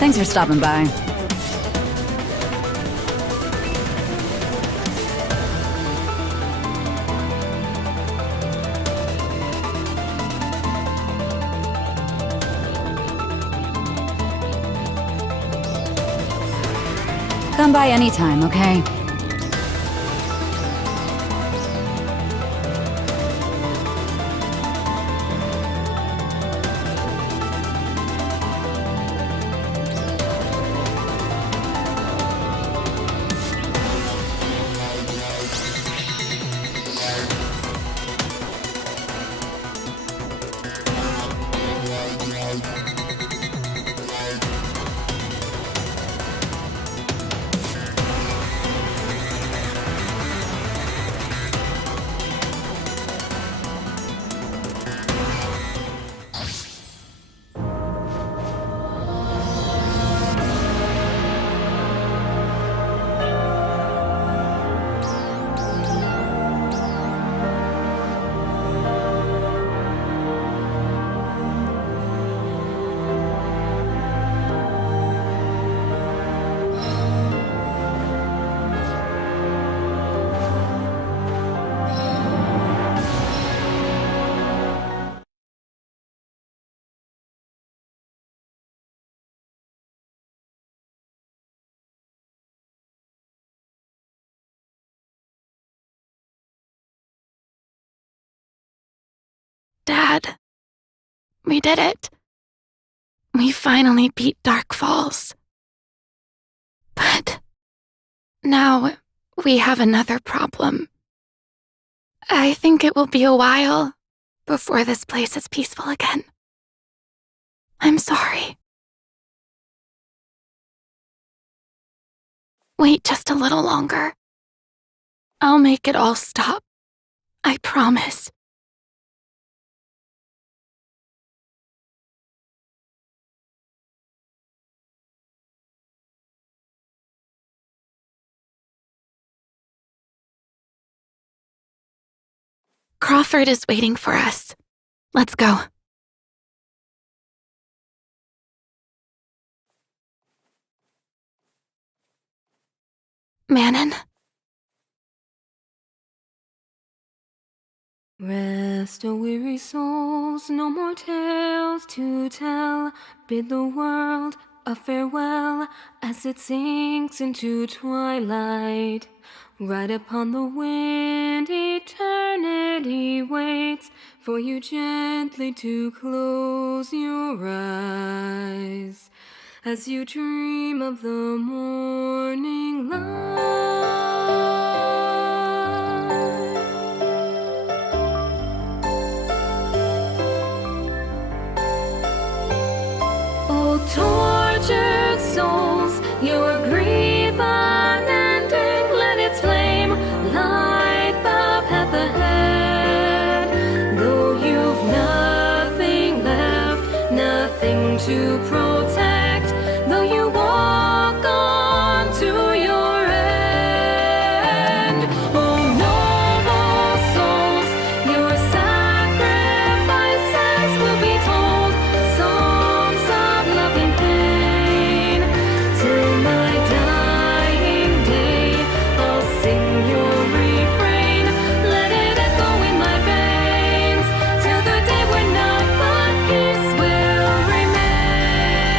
Thanks for stopping by. Come by anytime, okay? Dad, we did it. We finally beat Dark Falls. But now we have another problem. I think it will be a while before this place is peaceful again. I'm sorry. Wait just a little longer. I'll make it all stop. I promise. Crawford is waiting for us. Let's go. Manon? Rest, O weary souls, no more tales to tell. Bid the world a farewell as it sinks into twilight. Ride upon the wind, eternity waits for you gently to close your eyes as you dream of the morning light. Oh, tortured souls, your grief unending, let its flame light the path ahead. Though you've nothing left, nothing to protect, though you walk on to your end. Oh, noble souls, your sacrifices will be told, songs of love and pain. Till my dying day, I'll sing your refrain. Let it echo in my veins, till the day when naught but peace will remain.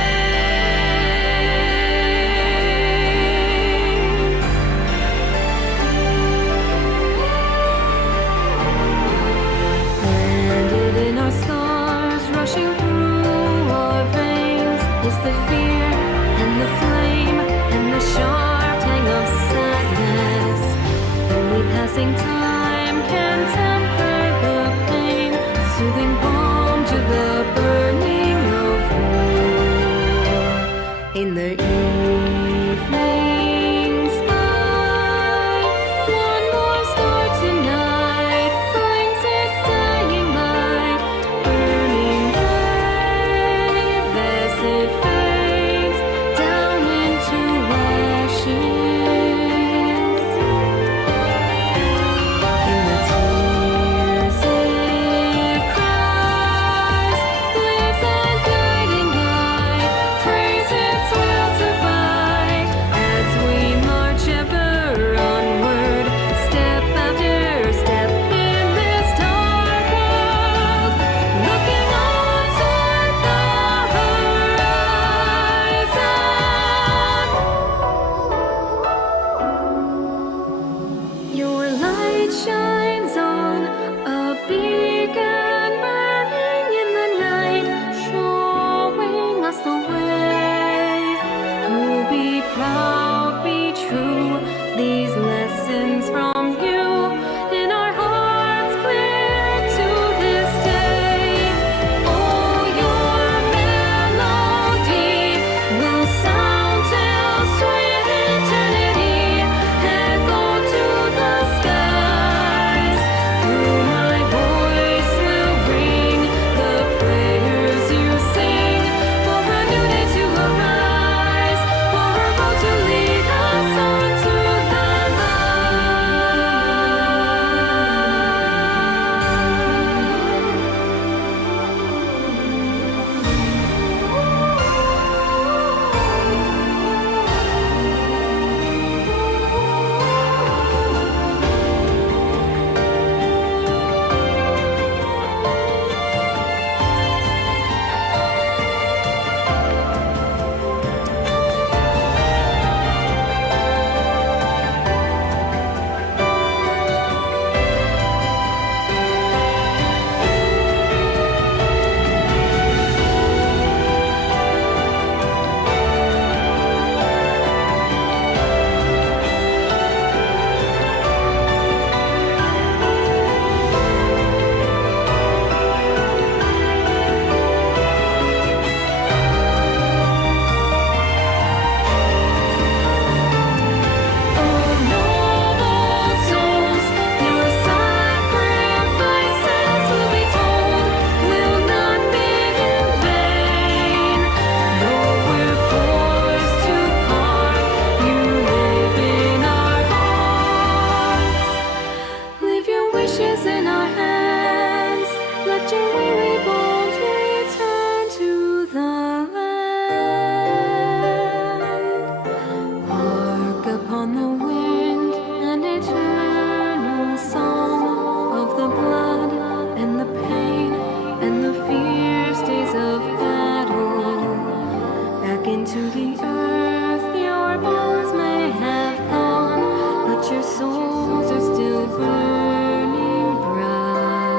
To the earth your bones may have gone, but your souls are still burning bright.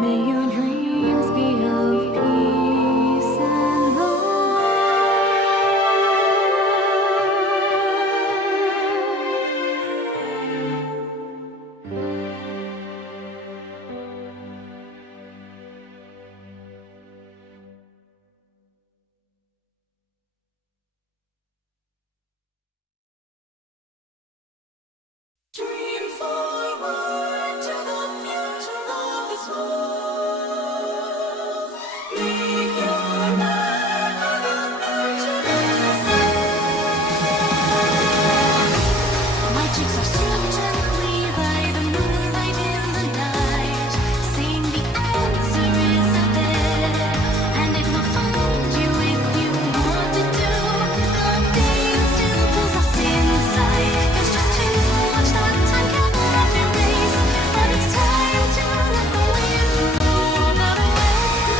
May your dreams be of peace and Dream forward to the future of this world. Leave your mark on the virtuous land. My cheeks are struck gently by the moonlight in the night, saying the answer is out there, and it will find you if you want it to. The day still pulls us inside. There's just too much that time cannot erase, but it's time to let the wind blow that away.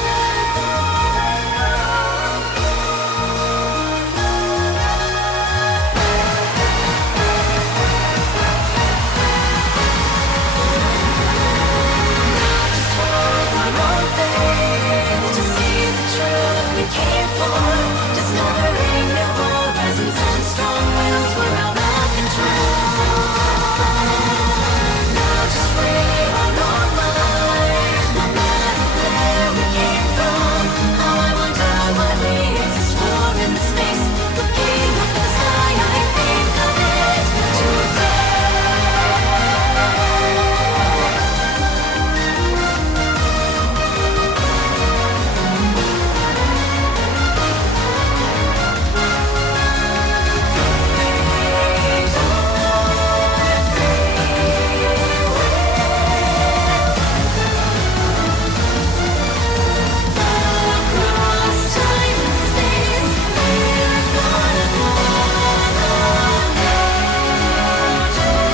Just hold our own faith to see the truth we came for, discovering new horizons and strong wills we're out of control. Now just free our own minds, no matter where we came from. How I wonder what we exist for in the space. Looking up at the sky, I think of it today. Across time and space, we're gonna go on a journey.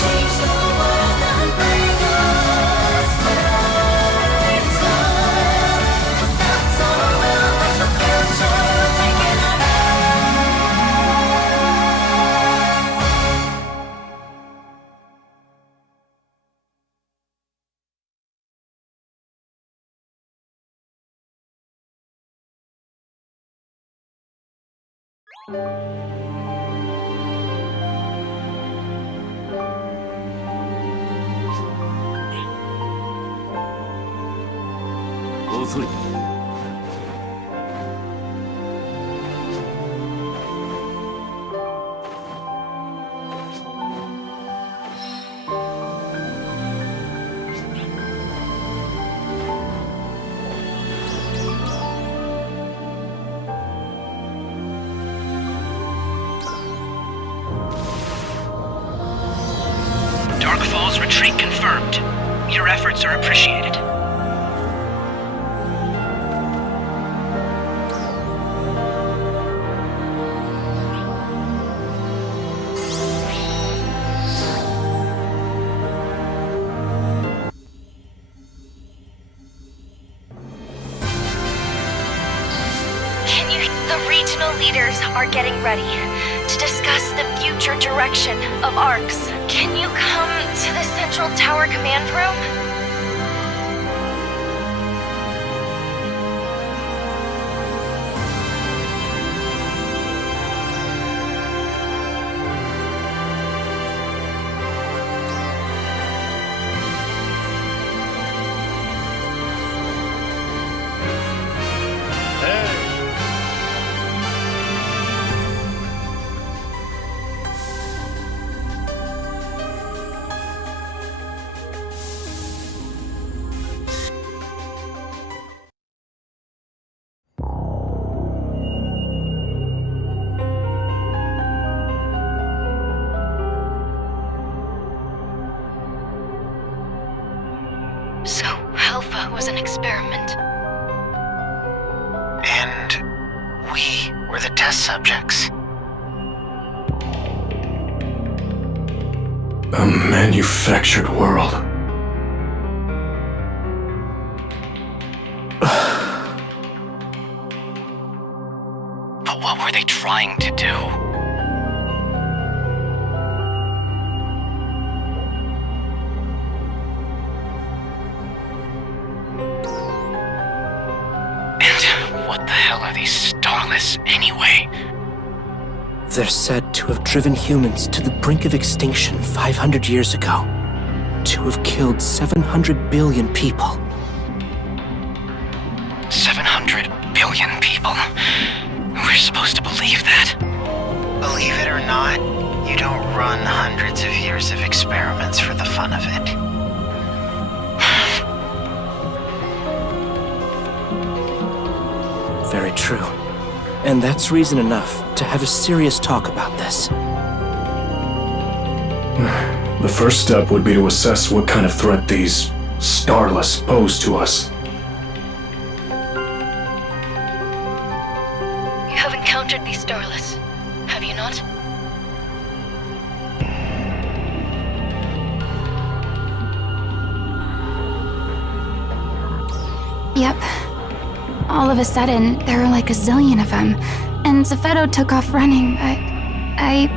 Change the world and bring us bright skies. 'Cause that's our will, that's the future taking our遅い。Dark Falls retreat confirmed. Your efforts are appreciated. The regional leaders are getting ready to discuss the future direction of ARCs. Can you come to the Central Tower Command Room? So, Alpha was an experiment. And we were the test subjects. A manufactured world. they trying to do? And what the hell are these Starless anyway? They're said to have driven humans to the brink of extinction 500 years ago. To have killed 700 billion people. 700 billion people? We're supposed to believe that? Believe it or not, you don't run hundreds of years of experiments for the fun of it. Very true. And that's reason enough to have a serious talk about this. The first step would be to assess what kind of threat these Starless pose to us. You have encountered these Starless, have you not? Yep. All of a sudden, there were like a zillion of them, and Zephedo took off running, but I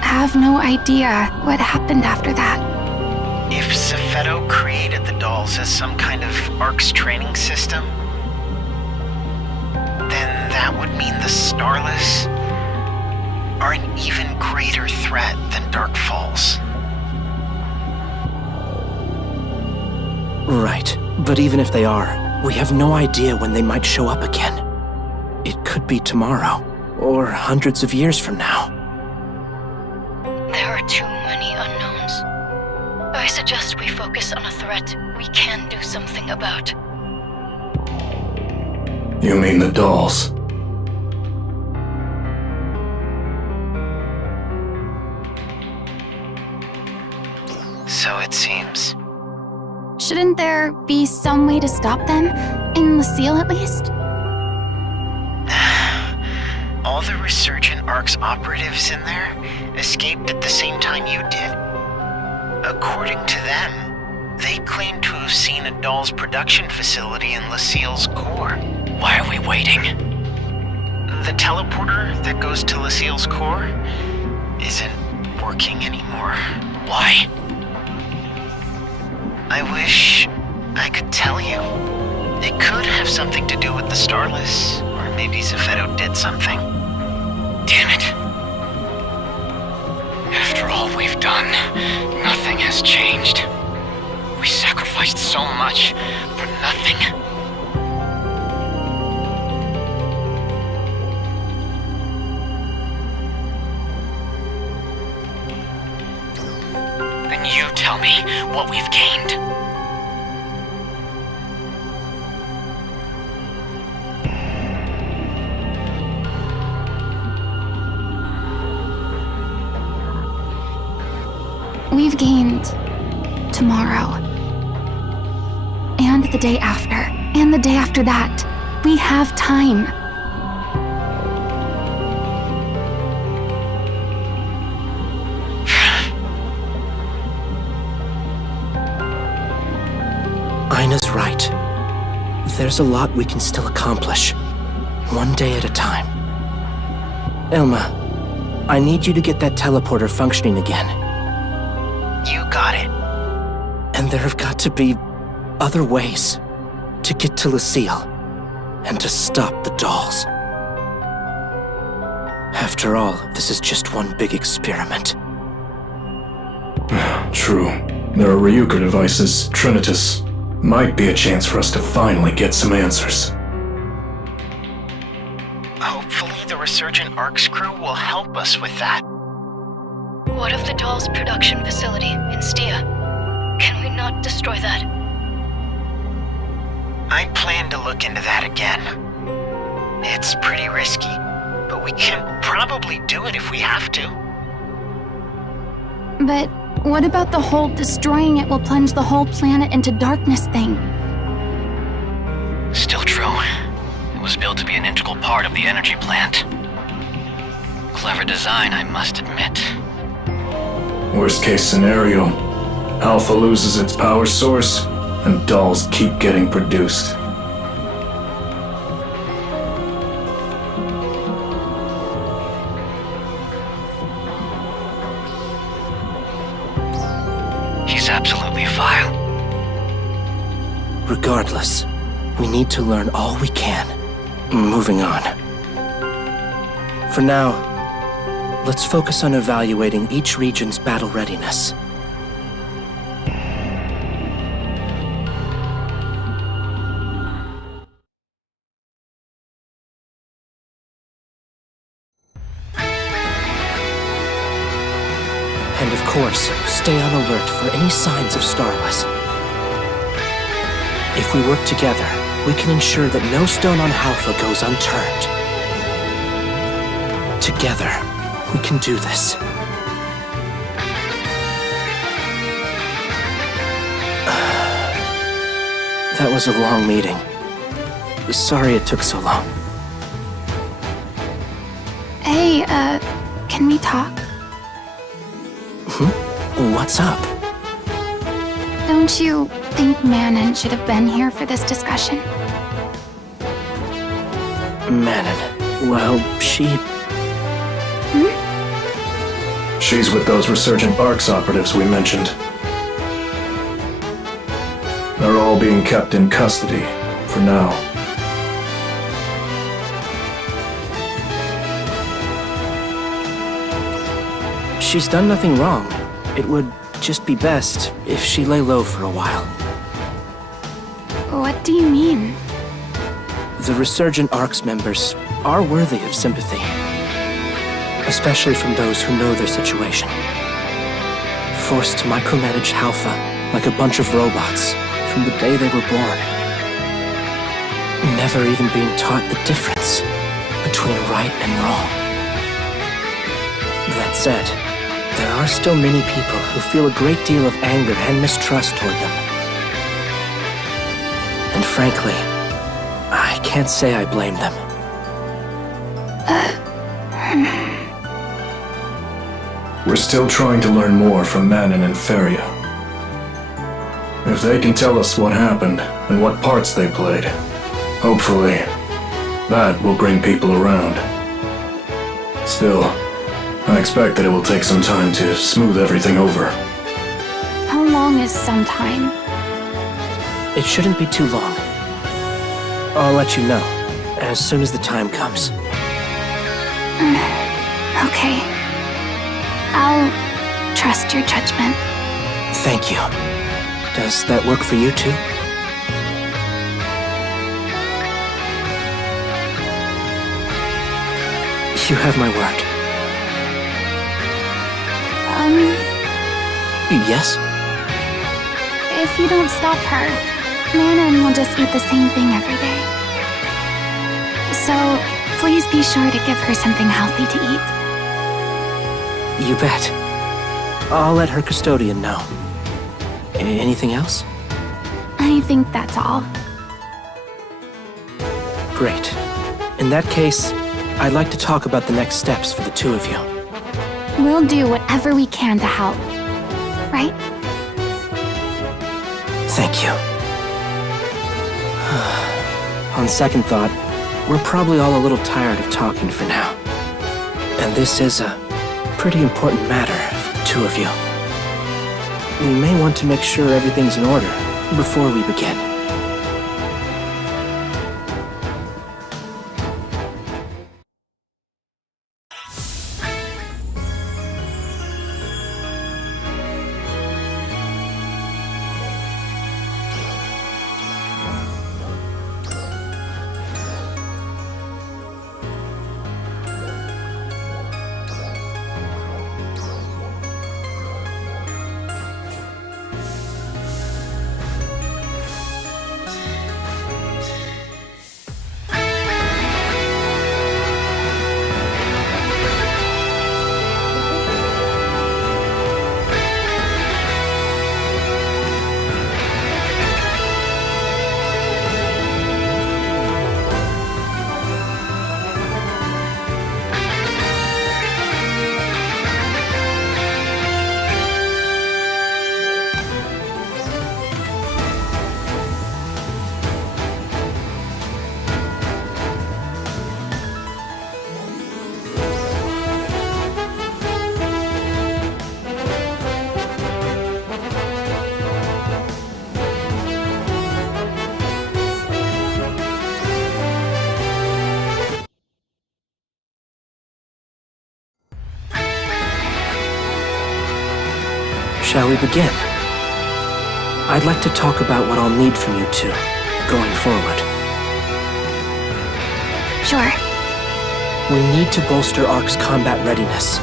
have no idea what happened after that. If Zephedo created the dolls as some kind of ARC's training system, then that would mean the Starless are an even greater threat than Dark Falls. Right, but even if they are, we have no idea when they might show up again. It could be tomorrow, or hundreds of years from now. There are too many unknowns. I suggest we focus on a threat we can do something about. You mean the dolls? So it seems. Shouldn't there be some way to stop them? In Lucille, at least? All the Resurgent ARC's operatives in there escaped at the same time you did. According to them, they claim to have seen a doll's production facility in Lucille's core. Why are we waiting? The teleporter that goes to Lucille's core isn't working anymore. Why? I wish I could tell you. It could have something to do with the Starless, or maybe Zephedo did something. Damn it. After all we've done, nothing has changed. We sacrificed so much for nothing. Then you tell me what we've gained. We've gained tomorrow. And the day after. And the day after that. We have time. Ina's right. There's a lot we can still accomplish. One day at a time. Elma, I need you to get that teleporter functioning again. You got it. And there have got to be other ways to get to Lucille and to stop the dolls. After all, this is just one big experiment. True. There are Ryuka devices, Trinitas. Might be a chance for us to finally get some answers. Hopefully the Resurgent ARC's crew will help us with that. What of the doll's production facility in Stia? Can we not destroy that? I plan to look into that again. It's pretty risky, but we can probably do it if we have to. But what about the whole destroying it will plunge the whole planet into darkness thing? Still true. It was built to be an integral part of the energy plant. Clever design, I must admit. Worst case scenario, Alpha loses its power source, and dolls keep getting produced. Regardless, we need to learn all we can. Moving on. For now, let's focus on evaluating each region's battle readiness. And of course, stay on alert for any signs of Starless. If we work together, we can ensure that no stone on Halpha goes unturned. Together, we can do this. That was a long meeting. Sorry it took so long. Hey, can we talk? What's up? Don't you think Manon should have been here for this discussion? Manon. Well, she... She's with those resurgent ARCS operatives we mentioned. They're all being kept in custody, for now. She's done nothing wrong. It would just be best if she lay low for a while. What do you mean? The resurgent ARCS members are worthy of sympathy. Especially from those who know their situation. Forced to micromanage Halpha like a bunch of robots from the day they were born. Never even being taught the difference between right and wrong. That said, there are still many people who feel a great deal of anger and mistrust toward them. And frankly, I can't say I blame them. We're still trying to learn more from Manon and Feria. If they can tell us what happened and what parts they played, hopefully, that will bring people around. Still, I expect that it will take some time to smooth everything over. How long is some time? It shouldn't be too long. I'll let you know as soon as the time comes. Okay. I'll trust your judgment. Thank you. Does that work for you too? You have my word. Yes? If you don't stop her, Manon will just eat the same thing every day. So, please be sure to give her something healthy to eat. You bet. I'll let her custodian know. Anything else? I think that's all. Great. In that case, I'd like to talk about the next steps for the two of you. We'll do whatever we can to help. Right? Thank you. On second thought, we're probably all a little tired of talking for now. And this is a pretty important matter for the two of you. We may want to make sure everything's in order before we begin. shall we begin? I'd like to talk about what I'll need from you two, going forward. Sure. We need to bolster ARC's combat readiness.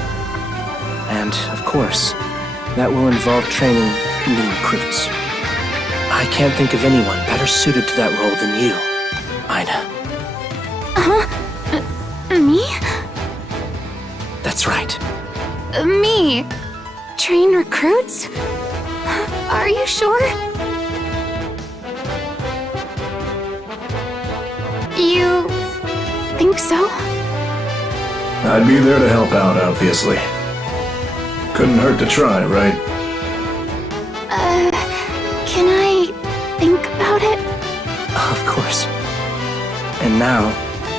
And, of course, that will involve training new recruits. I can't think of anyone better suited to that role than you, Ina. Me? That's right. Me? Train recruits? Are you sure? You think so? I'd be there to help out, obviously. Couldn't hurt to try, right? Can I think about it? Of course. And now,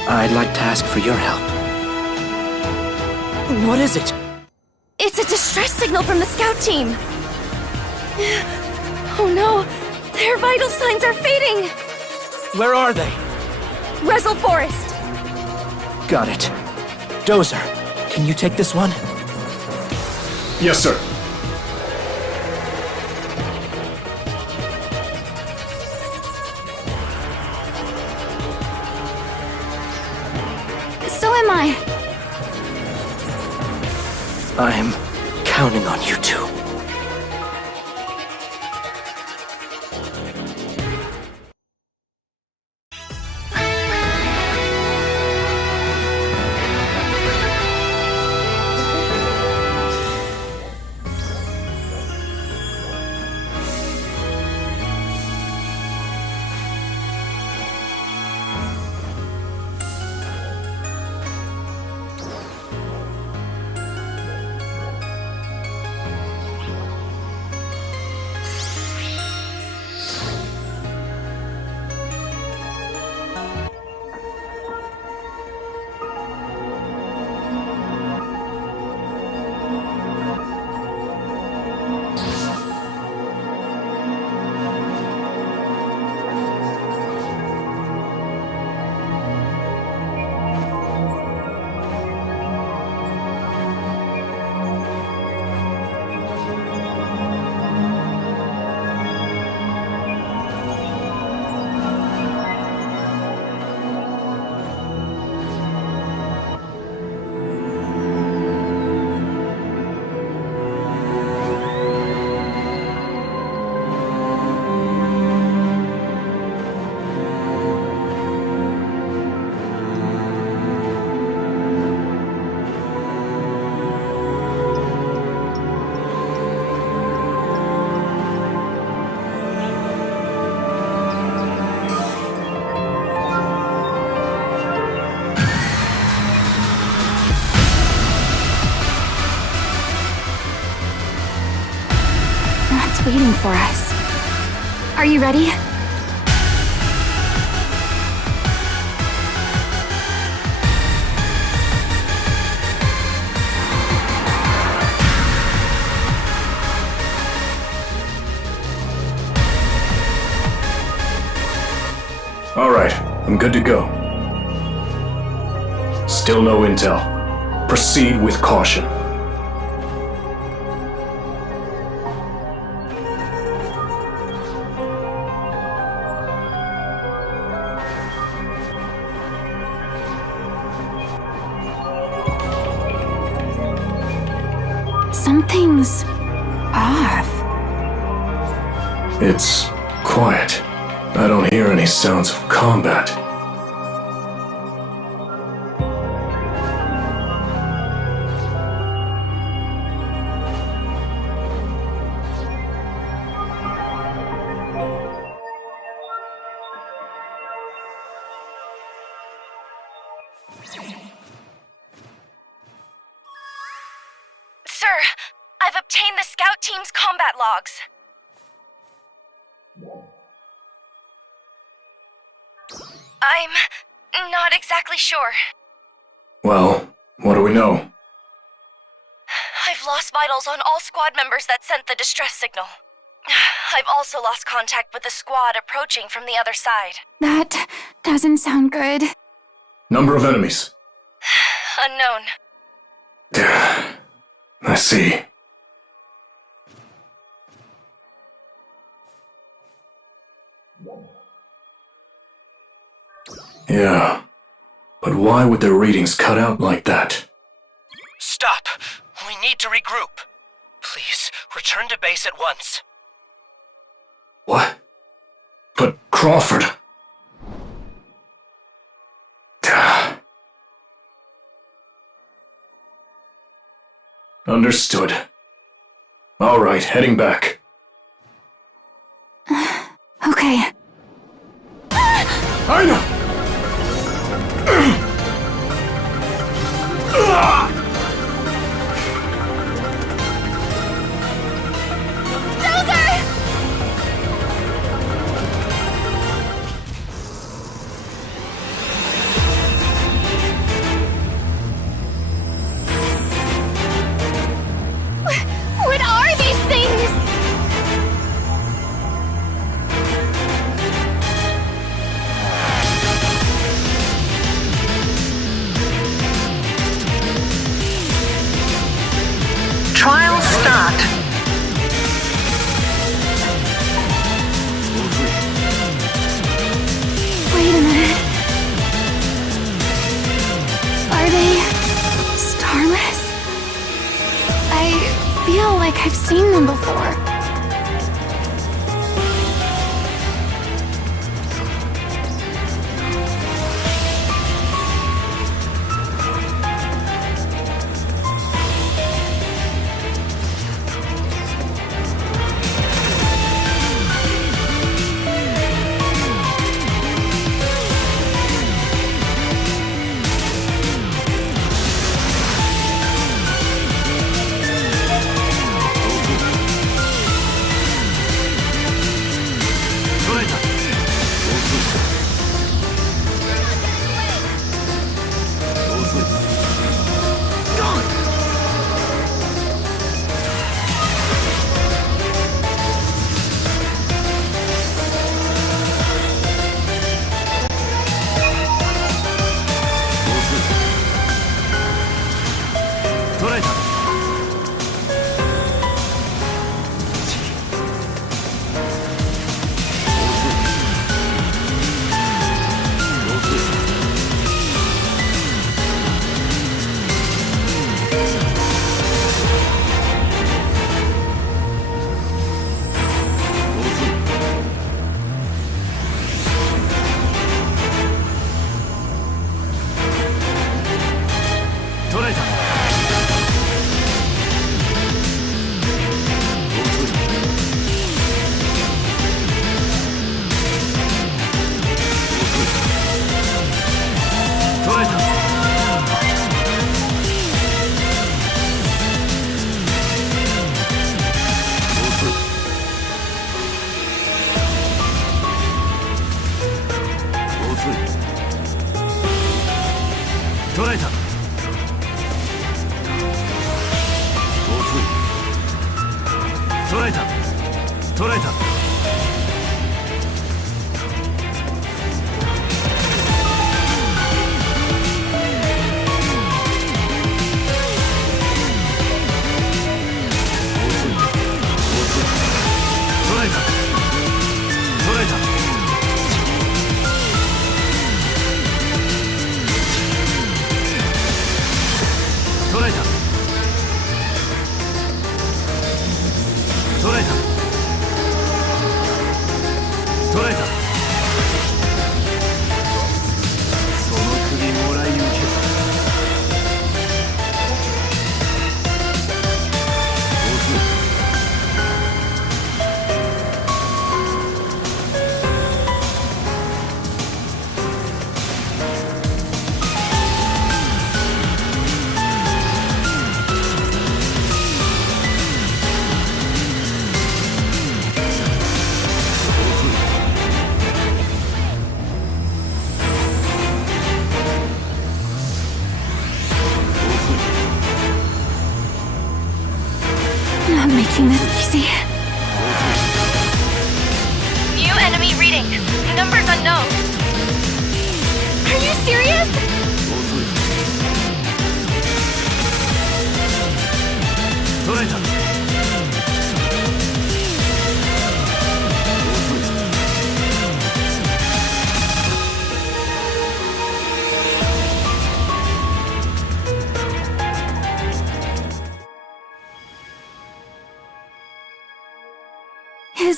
I'd like to ask for your help. What is it? It's a distress signal from the scout team. Oh no, their vital signs are fading. Where are they? Rezel Forest. Got it. Dozer, can you take this one? Yes, sir. So am I. I'm counting on you two. Waiting for us. Are you ready? All right, I'm good to go. Still no intel. Proceed with caution. Something's off. It's quiet. I don't hear any sounds of combat. Sir, I've obtained the scout team's combat logs. I'm not exactly sure. Well, what do we know? I've lost vitals on all squad members that sent the distress signal. I've also lost contact with the squad approaching from the other side. That doesn't sound good. Number of enemies. Unknown. I see. Yeah, but why would their readings cut out like that? Stop! We need to regroup. Please, return to base at once. What? But Crawford... Understood. Alright, heading back. Okay. Aina! What are these things? Trial start. Wait a minute. Are they Starless? I feel like I've seen them before. Not making this easy. New enemy reading. Numbers unknown. Are you serious?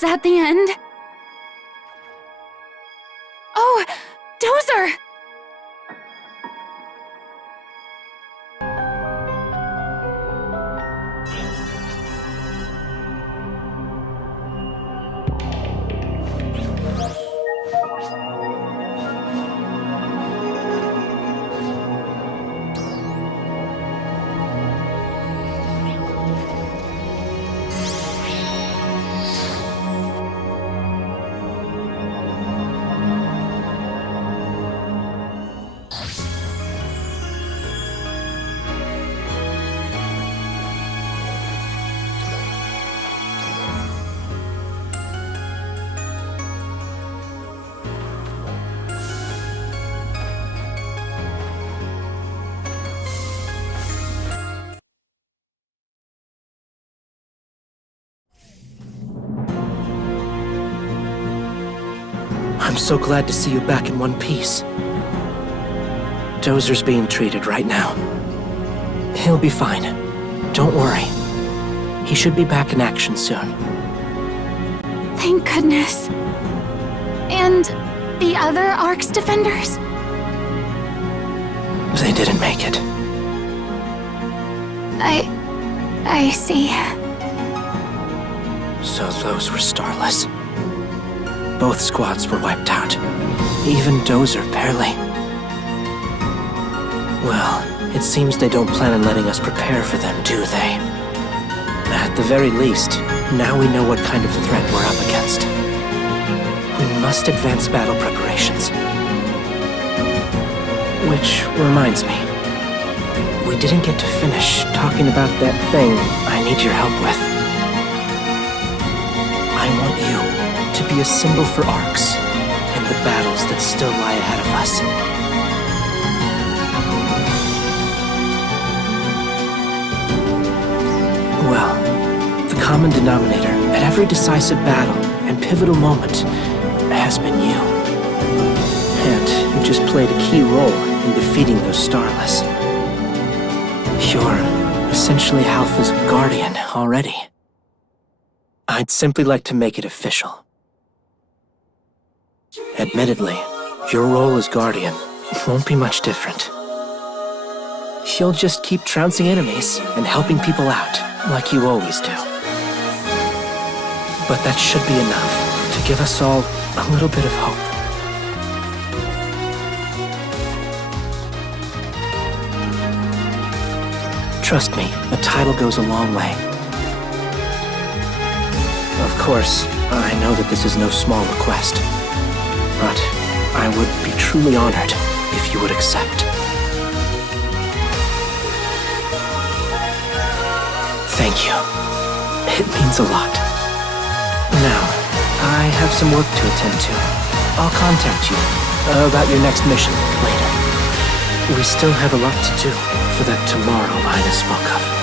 that the end? Oh, Dozer! I'm so glad to see you back in one piece. Dozer's being treated right now. He'll be fine. Don't worry. He should be back in action soon. Thank goodness. And the other Ark's defenders? They didn't make it. I see. So those were Starless. Both squads were wiped out. Even Dozer barely. Well, it seems they don't plan on letting us prepare for them, do they? At the very least, now we know what kind of threat we're up against. We must advance battle preparations. Which reminds me, we didn't get to finish talking about that thing I need your help with. I want you to be a symbol for Arcs in the battles that still lie ahead of us. Well, the common denominator at every decisive battle and pivotal moment has been you. And you just played a key role in defeating those Starless. You're essentially Alpha's guardian already. I'd simply like to make it official. Admittedly, your role as Guardian won't be much different. You'll just keep trouncing enemies and helping people out, like you always do. But that should be enough to give us all a little bit of hope. Trust me, a title goes a long way. Of course, I know that this is no small request. But I would be truly honored if you would accept. Thank you. It means a lot. Now, I have some work to attend to. I'll contact you about your next mission later. We still have a lot to do for that tomorrow Ina spoke of.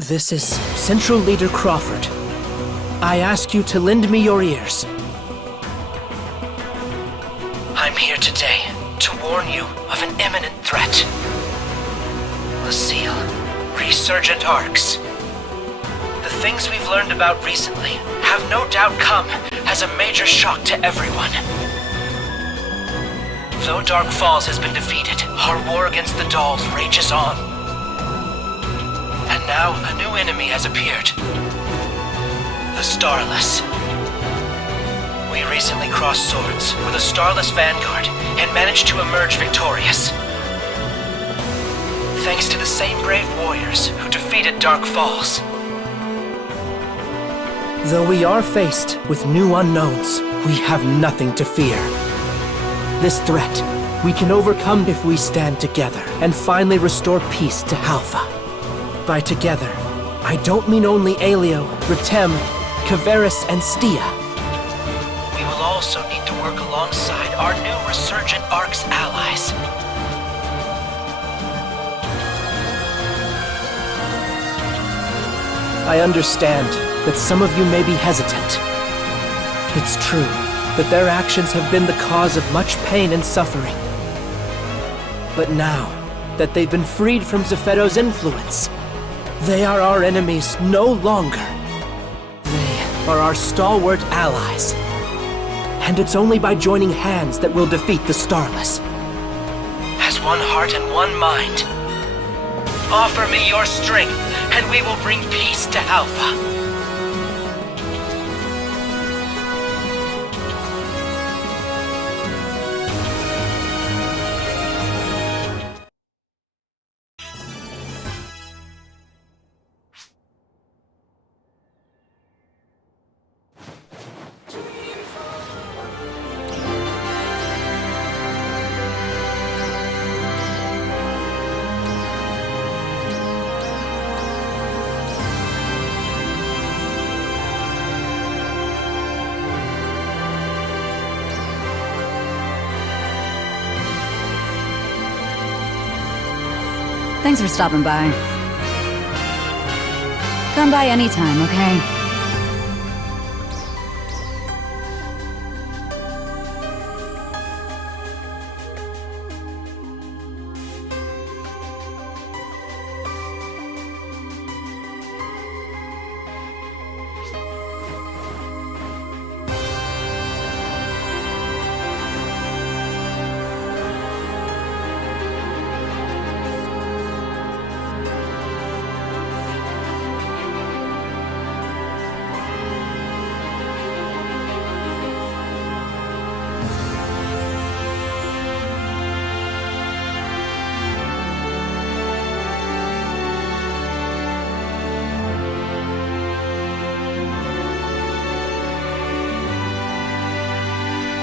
This is Central Leader Crawford. I ask you to lend me your ears. I'm here today to warn you of an imminent threat. Lucille, resurgent Arcs. The things we've learned about recently have no doubt come as a major shock to everyone. Though Dark Falls has been defeated, our war against the dolls rages on. And now a new enemy has appeared. The Starless. We recently crossed swords with a Starless vanguard and managed to emerge victorious. Thanks to the same brave warriors who defeated Dark Falls. Though we are faced with new unknowns, we have nothing to fear. This threat, we can overcome if we stand together and finally restore peace to Halpha. By together, I don't mean only Aelio, Ritem, Caveris, and Stia. We will also need to work alongside our new resurgent Ark's allies. I understand that some of you may be hesitant. It's true that their actions have been the cause of much pain and suffering. But now that they've been freed from Zepheto's influence, they are our enemies no longer. They are our stalwart allies. And it's only by joining hands that we'll defeat the Starless. As one heart and one mind. Offer me your strength, and we will bring peace to Alpha. Thanks for stopping by. Come by anytime, okay?